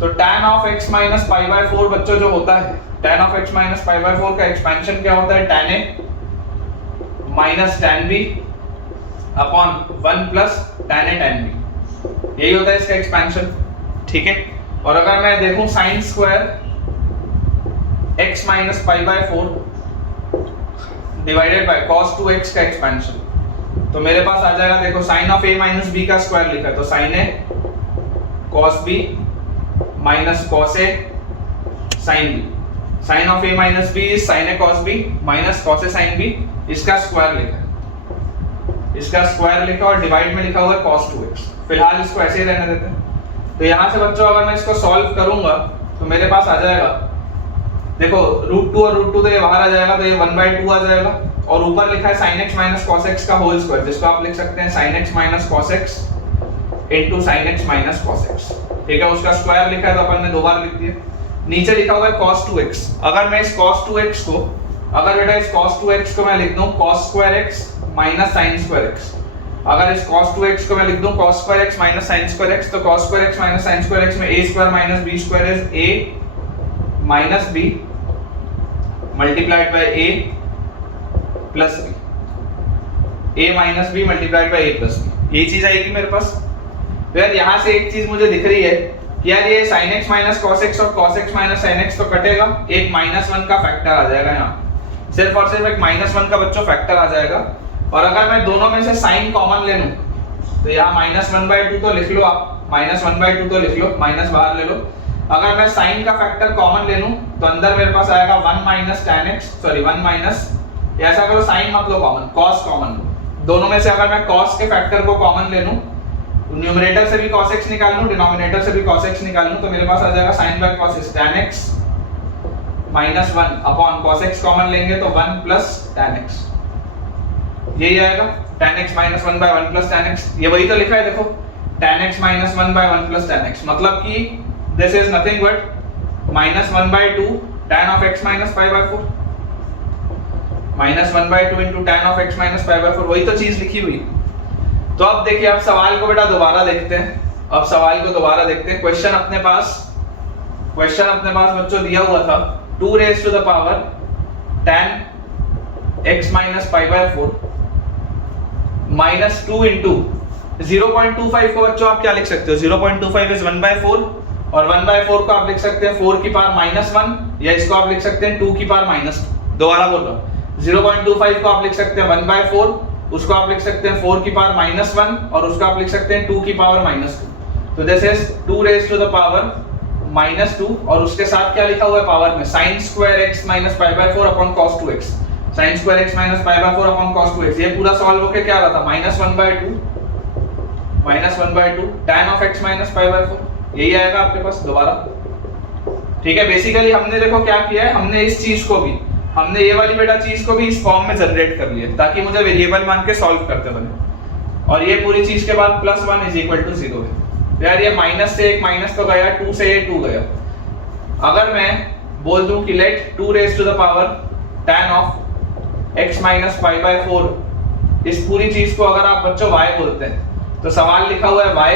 तो tan of x minus pi by 4 बच्चों जो होता है, tan of x minus pi by 4 का एक्सपेंशन क्या होता है, tan a minus tan b upon 1 plus tan a tan b, यही होता है इसका एक्सपेंशन। ठीक है, और अगर मैं देखूं sin square x minus pi by 4 divided by cos 2x का एक्सपेंशन, तो मेरे पास आ जाएगा, देखो sine of A minus B का स्क्वायर लिखा है, तो sine A cos B minus cos A sine B. Sine of A minus B is sine A cos B minus cos A sine B, इसका स्क्वायर लिखा है, इसका square लिखा और डिवाइड में लिखा हुआ है cos 2x। फिलहाल इसको ऐसे ही रहने देते हैं। तो यहां से बच्चों अगर मैं इसको सॉल्व करूंगा तो मेरे पास आ जाएगा, देखो √2 और √2 तो ये बाहर आ जाएगा, तो ये 1/2 आ जाएगा और ऊपर लिखा है sin x minus cos x का होल स्क्वायर, जिसको आप लिख सकते हैं sin x minus cos x into sin x minus cos x। ठीक है, उसका स्क्वायर लिखा है तो अपन ने दो बार लिख दिया। नीचे लिखा हुआ है cos 2x। अगर मैं इस cos 2x को, अगर बेटा इस cos 2x को मैं लिख दूं cos square x minus sin square x, अगर इस cos 2x को मैं लिख दूं cos square x minus sin square x, तो cos square x minus sin square x में a square minus b square is a minus b multiplied by a plus b, a minus b multiplied by a plus b, यही चीज आएगी मेरे पास। तो यार यहाँ से एक चीज मुझे दिख रही है कि यार ये sin x minus cos x और cos x minus sin x तो कटेगा, एक -1 का फैक्टर आ जाएगा यहाँ, सिर्फ और सिर्फ एक -1 का बच्चों फैक्टर आ जाएगा। और अगर मैं दोनों में से sin कॉमन ले लूं तो यहाँ -1/2 तो लिख लो आप, -1/2 तो लिख लो, माइनस बाहर ले लो। अगर मैं sin का फैक्टर कॉमन ले लूं तो अंदर मेरे पास आएगा 1 minus tan x, sorry 1 minus, ऐसा करो sin मत लो कॉमन, cos कॉमन लो। दोनों में से अगर मैं cos के फैक्टर को कॉमन ले लूं, न्यूमरेटर से भी cos x निकाल लूं, डिनोमिनेटर से भी cos x निकाल लूं, तो मेरे पास आ जाएगा sin by cos x tan x minus 1 upon cos x common लेंगे तो 1 प्लस tan x, यही आएगा tan x minus 1 by 1 plus tan x। ये वही तो लिखा है, देखो tan x minus 1 by 1 plus tan x, मतलब कि this is nothing but -1/2 tan of x minus pi by 4, -1/2 into tan of x minus pi by 4, वही तो चीज लिखी हुई। तो अब देखिए, अब सवाल को बेटा दोबारा देखते हैं, अब सवाल को दोबारा देखते हैं। क्वेश्चन अपने पास बच्चों दिया हुआ था 2 raised to the power tan x minus pi by 4 minus 2 into 0.25 को बच्चों आप क्या लिख सकते हो, 0.25 इज 1/4 और 1/4 को आप लिख सकते हैं 4 की पावर -1, या इसको आप लिख सकते हैं 2 की पावर -2। दोबारा बोल रहा हूं, 0.25 को आप लिख सकते हैं 1/4, उसको आप लिख सकते हैं 4 की पावर -1 और उसको आप लिख सकते हैं 2 की पावर -2। तो this is 2 raised to the power -2 और उसके साथ क्या लिखा हुआ है पावर में, sin square x minus pi by 4 upon cos 2x, sin square x minus pi by 4 upon cos 2x। ये पूरा सॉल्व होके क्या रहा था, -1/2 tan of x minus pi by 4, यही आएगा आपके पास दोबारा। ठीक है, बेसिकली हमने देखो क्या किया है, हमने इस चीज को भी, हमने ये वाली बेटा चीज को भी इस फॉर्म में जनरेट कर लिया ताकि मुझे वेरिएबल मान के सॉल्व करते बने, और ये पूरी चीज के बाद +1 इज इक्वल टू 0 है। तो यार ये माइनस से एक माइनस तो गया, 2 से ये 2 गया। अगर मैं बोल दूं कि let 2 raised to the power tan of x minus pi by 4, इस पूरी चीज को अगर आप बच्चों y बोलते हैं तो सवाल लिखा हुआ है y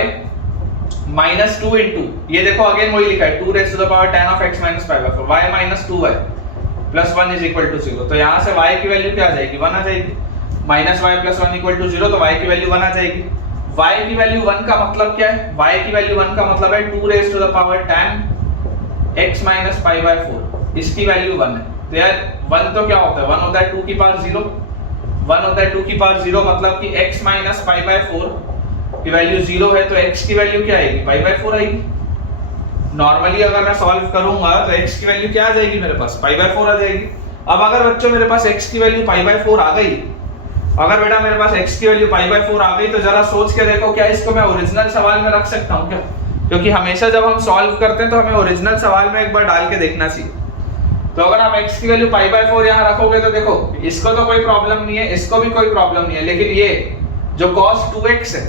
-2 इंटू, ये देखो अगेन वही लिखा है 2 raised to the power tan of x minus pi by 4, y -2y plus 1 is equal to 0। तो यहाँ से y की वैल्यू क्या आ जाएगी, 1 आ जाएगी, -y प्लस 1 इक्वल टू 0, तो y की वैल्यू 1 आ जाएगी। y की वैल्यू 1 का मतलब क्या है, y की वैल्यू 1 का मतलब है 2 raised to the power tan x minus pi by 4, इसकी वैल्यू 1 है। तो यार 1 तो क्या होता है, 1 होता है 2 की पावर 0, 1 होता है 2 की पावर 0, मतलब कि x माइनस पाई बाय 4 की वैल्यू 0 है, तो x की वैल्यू क्या आएगी, पाई बाय 4 आएगी। नॉर्मली अगर मैं सॉल्व करूंगा तो x की वैल्यू क्या आ जाएगी मेरे पास, पाई बाय 4 आ जाएगी। अब अगर बच्चों मेरे पास x की वैल्यू पाई बाय 4 आ गई, अगर बेटा मेरे पास x की वैल्यू पाई बाय 4 आ गई, तो जरा सोच के देखो क्या इसको मैं ओरिजिनल सवाल में रख सकता हूं क्या, क्योंकि हमेशा जब हम सॉल्व करते हैं तो हमें ओरिजिनल सवाल में एक बार डाल के देखना चाहिए। तो अगर आप x की वैल्यू पाई बाय 4 यहां रखोगे तो देखो इसको तो कोई प्रॉब्लम नहीं है, इसको भी कोई प्रॉब्लम नहीं है, लेकिन ये जो cos 2x है,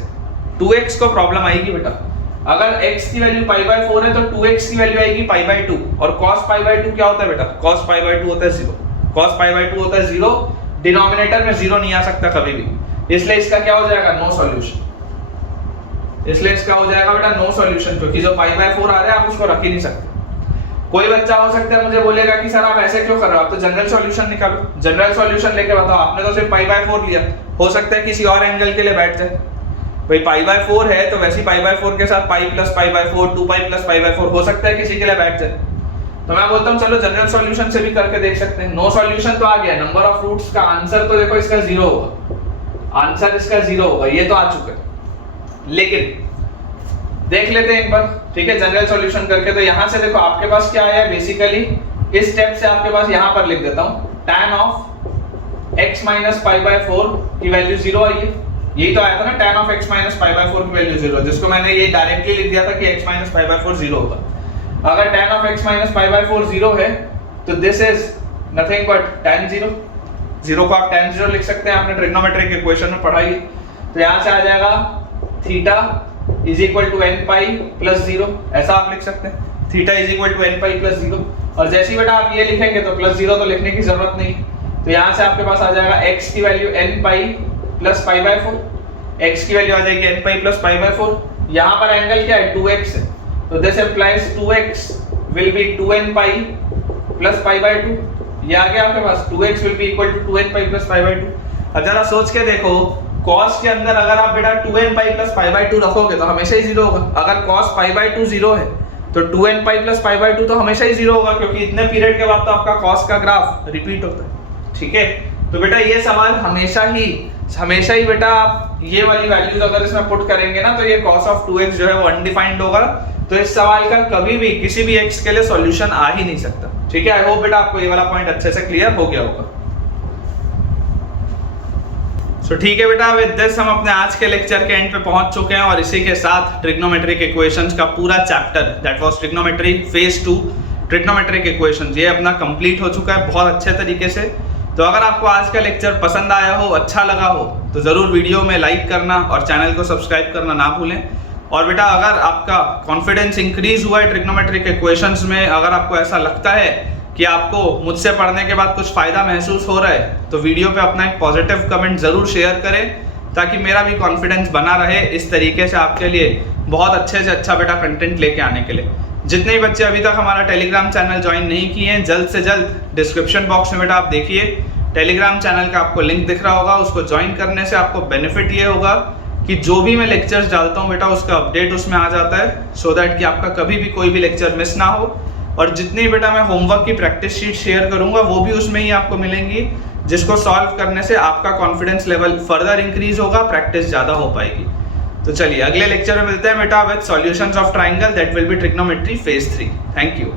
2x को प्रॉब्लम आएगी बेटा। अगर x की वैल्यू पाई बाय 4 है तो 2x की वैल्यू आएगी पाई बाय 2, और cos पाई बाय 2 क्या होता है बेटा, cos पाई बाय 2 होता है 0, cos पाई बाय 2 होता है 0, डिनोमिनेटर में 0 नहीं आ सकता कभी भी, इसलिए इसका क्या हो जाएगा, नो सॉल्यूशन। इसलिए इसका हो जाएगा बेटा नो सॉल्यूशन, क्योंकि जो पाई बाय 4 आ रहा है आप उसको रख ही नहीं सकते। कोई बच्चा हो सकता है मुझे बोलेगा कि सर आप ऐसे क्यों कर रहे हो, आप तो जनरल सॉल्यूशन निकालो, जनरल सॉल्यूशन लेके बताओ, आपने तो सिर्फ पाई बाय 4 लिया, हो सकता है किसी और एंगल के लिए बैठ जाए। भाई पाई बाय 4 है तो वैसे पाई बाय 4 के साथ पाई plus pi by 4, 2 pi plus pi by 4 हो सकता है किसी के लिए बैठ जाए। तो मैं बोलता हूं चलो जनरल सॉल्यूशन से भी करके देख सकते हैं। नो सॉल्यूशन तो आ गया, नंबर ऑफ रूट्स का आंसर तो देखो इसका 0 होगा, आंसर इसका 0 होगा, ये तो आ चुका है। लेकिन देख लेते हैं एक बार, ठीक है, जनरल सॉल्यूशन करके। तो यहां से देखो आपके पास क्या आया बेसिकली, इस स्टेप से आपके पास यहां पर लिख देता हूं, tan of x minus pi by 4 की वैल्यू 0 आई है। यही तो आया था ना, tan of x minus pi by 4 की वैल्यू 0, जिसको मैंने ये डायरेक्टली लिख दिया था कि x माइनस पाई बाय 4 0 होगा। अगर tan of x minus pi by 4 0 है तो this is nothing but tan 0। 0 को आप tan 0 लिख सकते हैं, आपने ट्रिग्नोमेट्रिक इक्वेशन में पढ़ा ही। तो यहां से आ जाएगा theta is equal to n pi plus 0, ऐसा आप लिख सकते हैं, theta is equal to n pi plus 0। और जैसे ही बेटा आप ये लिखेंगे तो प्लस 0 तो लिखने की जरूरत नहीं। तो यहां से आपके पास आ जाएगा x की value n pi plus pi by 4, x की वैल्यू आ जाएगी n pi plus pi by 4। यहां पर एंगल क्या है, 2x है, तो this implies 2x will be 2n pi plus pi by 2। ये आ गया आपके पास, 2x will be equal to 2n pi plus pi by 2। अब जरा सोच के देखो, cos के अंदर अगर आप बेटा 2n pi plus pi by 2 रखोगे तो हमेशा ही 0 होगा। अगर cos पाई बाय 2 0 है तो 2n pi plus pi by 2 तो हमेशा ही 0 होगा, क्योंकि इतने पीरियड के बाद तो आपका cos का ग्राफ रिपीट होता है, ठीक है। तो बेटा ये सवाल हमेशा ही बेटा आप ये वाली वैल्यूज अगर इसमें पुट करेंगे ना तो ये cos ऑफ 2x जो है वो अनडिफाइंड होगा। तो इस सवाल का कभी भी किसी भी x के लिए सॉल्यूशन आ ही नहीं सकता, ठीक है। आई होप बेटा आपको ये वाला पॉइंट अच्छे से क्लियर हो गया होगा। सो ठीक है बेटा, विद दिस हम अपने आज के लेक्चर के एंड पे पहुंच चुके हैं और इसी के साथ ट्रिग्नोमेट्रिक इक्वेशंस का पूरा chapter that was trigonometry phase 2 trigonometric equations ये अपना कंप्लीट हो चुका है बहुत अच्छे तरीके से। तो अगर आपको आज का लेक्चर पसंद आया हो, अच्छा लगा हो, तो ज़रूर वीडियो में लाइक करना और चैनल को सब्सक्राइब करना ना भूलें। और बेटा अगर आपका कॉन्फिडेंस इंक्रीज हुआ है ट्रिग्नोमेट्रिक इक्वेशंस में, अगर आपको ऐसा लगता है कि आपको मुझसे पढ़ने के बाद कुछ फ़ायदा महसूस हो रहा है, तो वीडियो पे अपना एक पॉजिटिव कमेंट ज़रूर शेयर करें, ताकि मेरा भी कॉन्फिडेंस बना रहे इस तरीके से आपके लिए बहुत अच्छे से अच्छा बेटा कंटेंट लेके आने के लिए। जितने भी बच्चे अभी तक हमारा टेलीग्राम चैनल ज्वाइन नहीं किए हैं, जल्द से जल्द डिस्क्रिप्शन बॉक्स में बेटा आप देखिए टेलीग्राम चैनल का आपको लिंक दिख रहा होगा। उसको ज्वाइन करने से आपको बेनिफिट ये होगा कि जो भी मैं लेक्चर्स डालता हूँ बेटा उसका अपडेट उसमें आ जाता है, सो दैट कि आपका कभी भी कोई भी लेक्चर मिस ना हो। और जितनी बेटा मैं होमवर्क की प्रैक्टिस शीट शेयर करूंगा वो भी उसमें ही आपको मिलेंगी, जिसको सॉल्व करने से आपका कॉन्फिडेंस लेवल फर्दर इंक्रीज होगा, प्रैक्टिस ज़्यादा हो पाएगी। तो चलिए अगले लेक्चर में मिलते हैं बेटा with solutions of triangle that will B trigonometry phase 3। Thank you.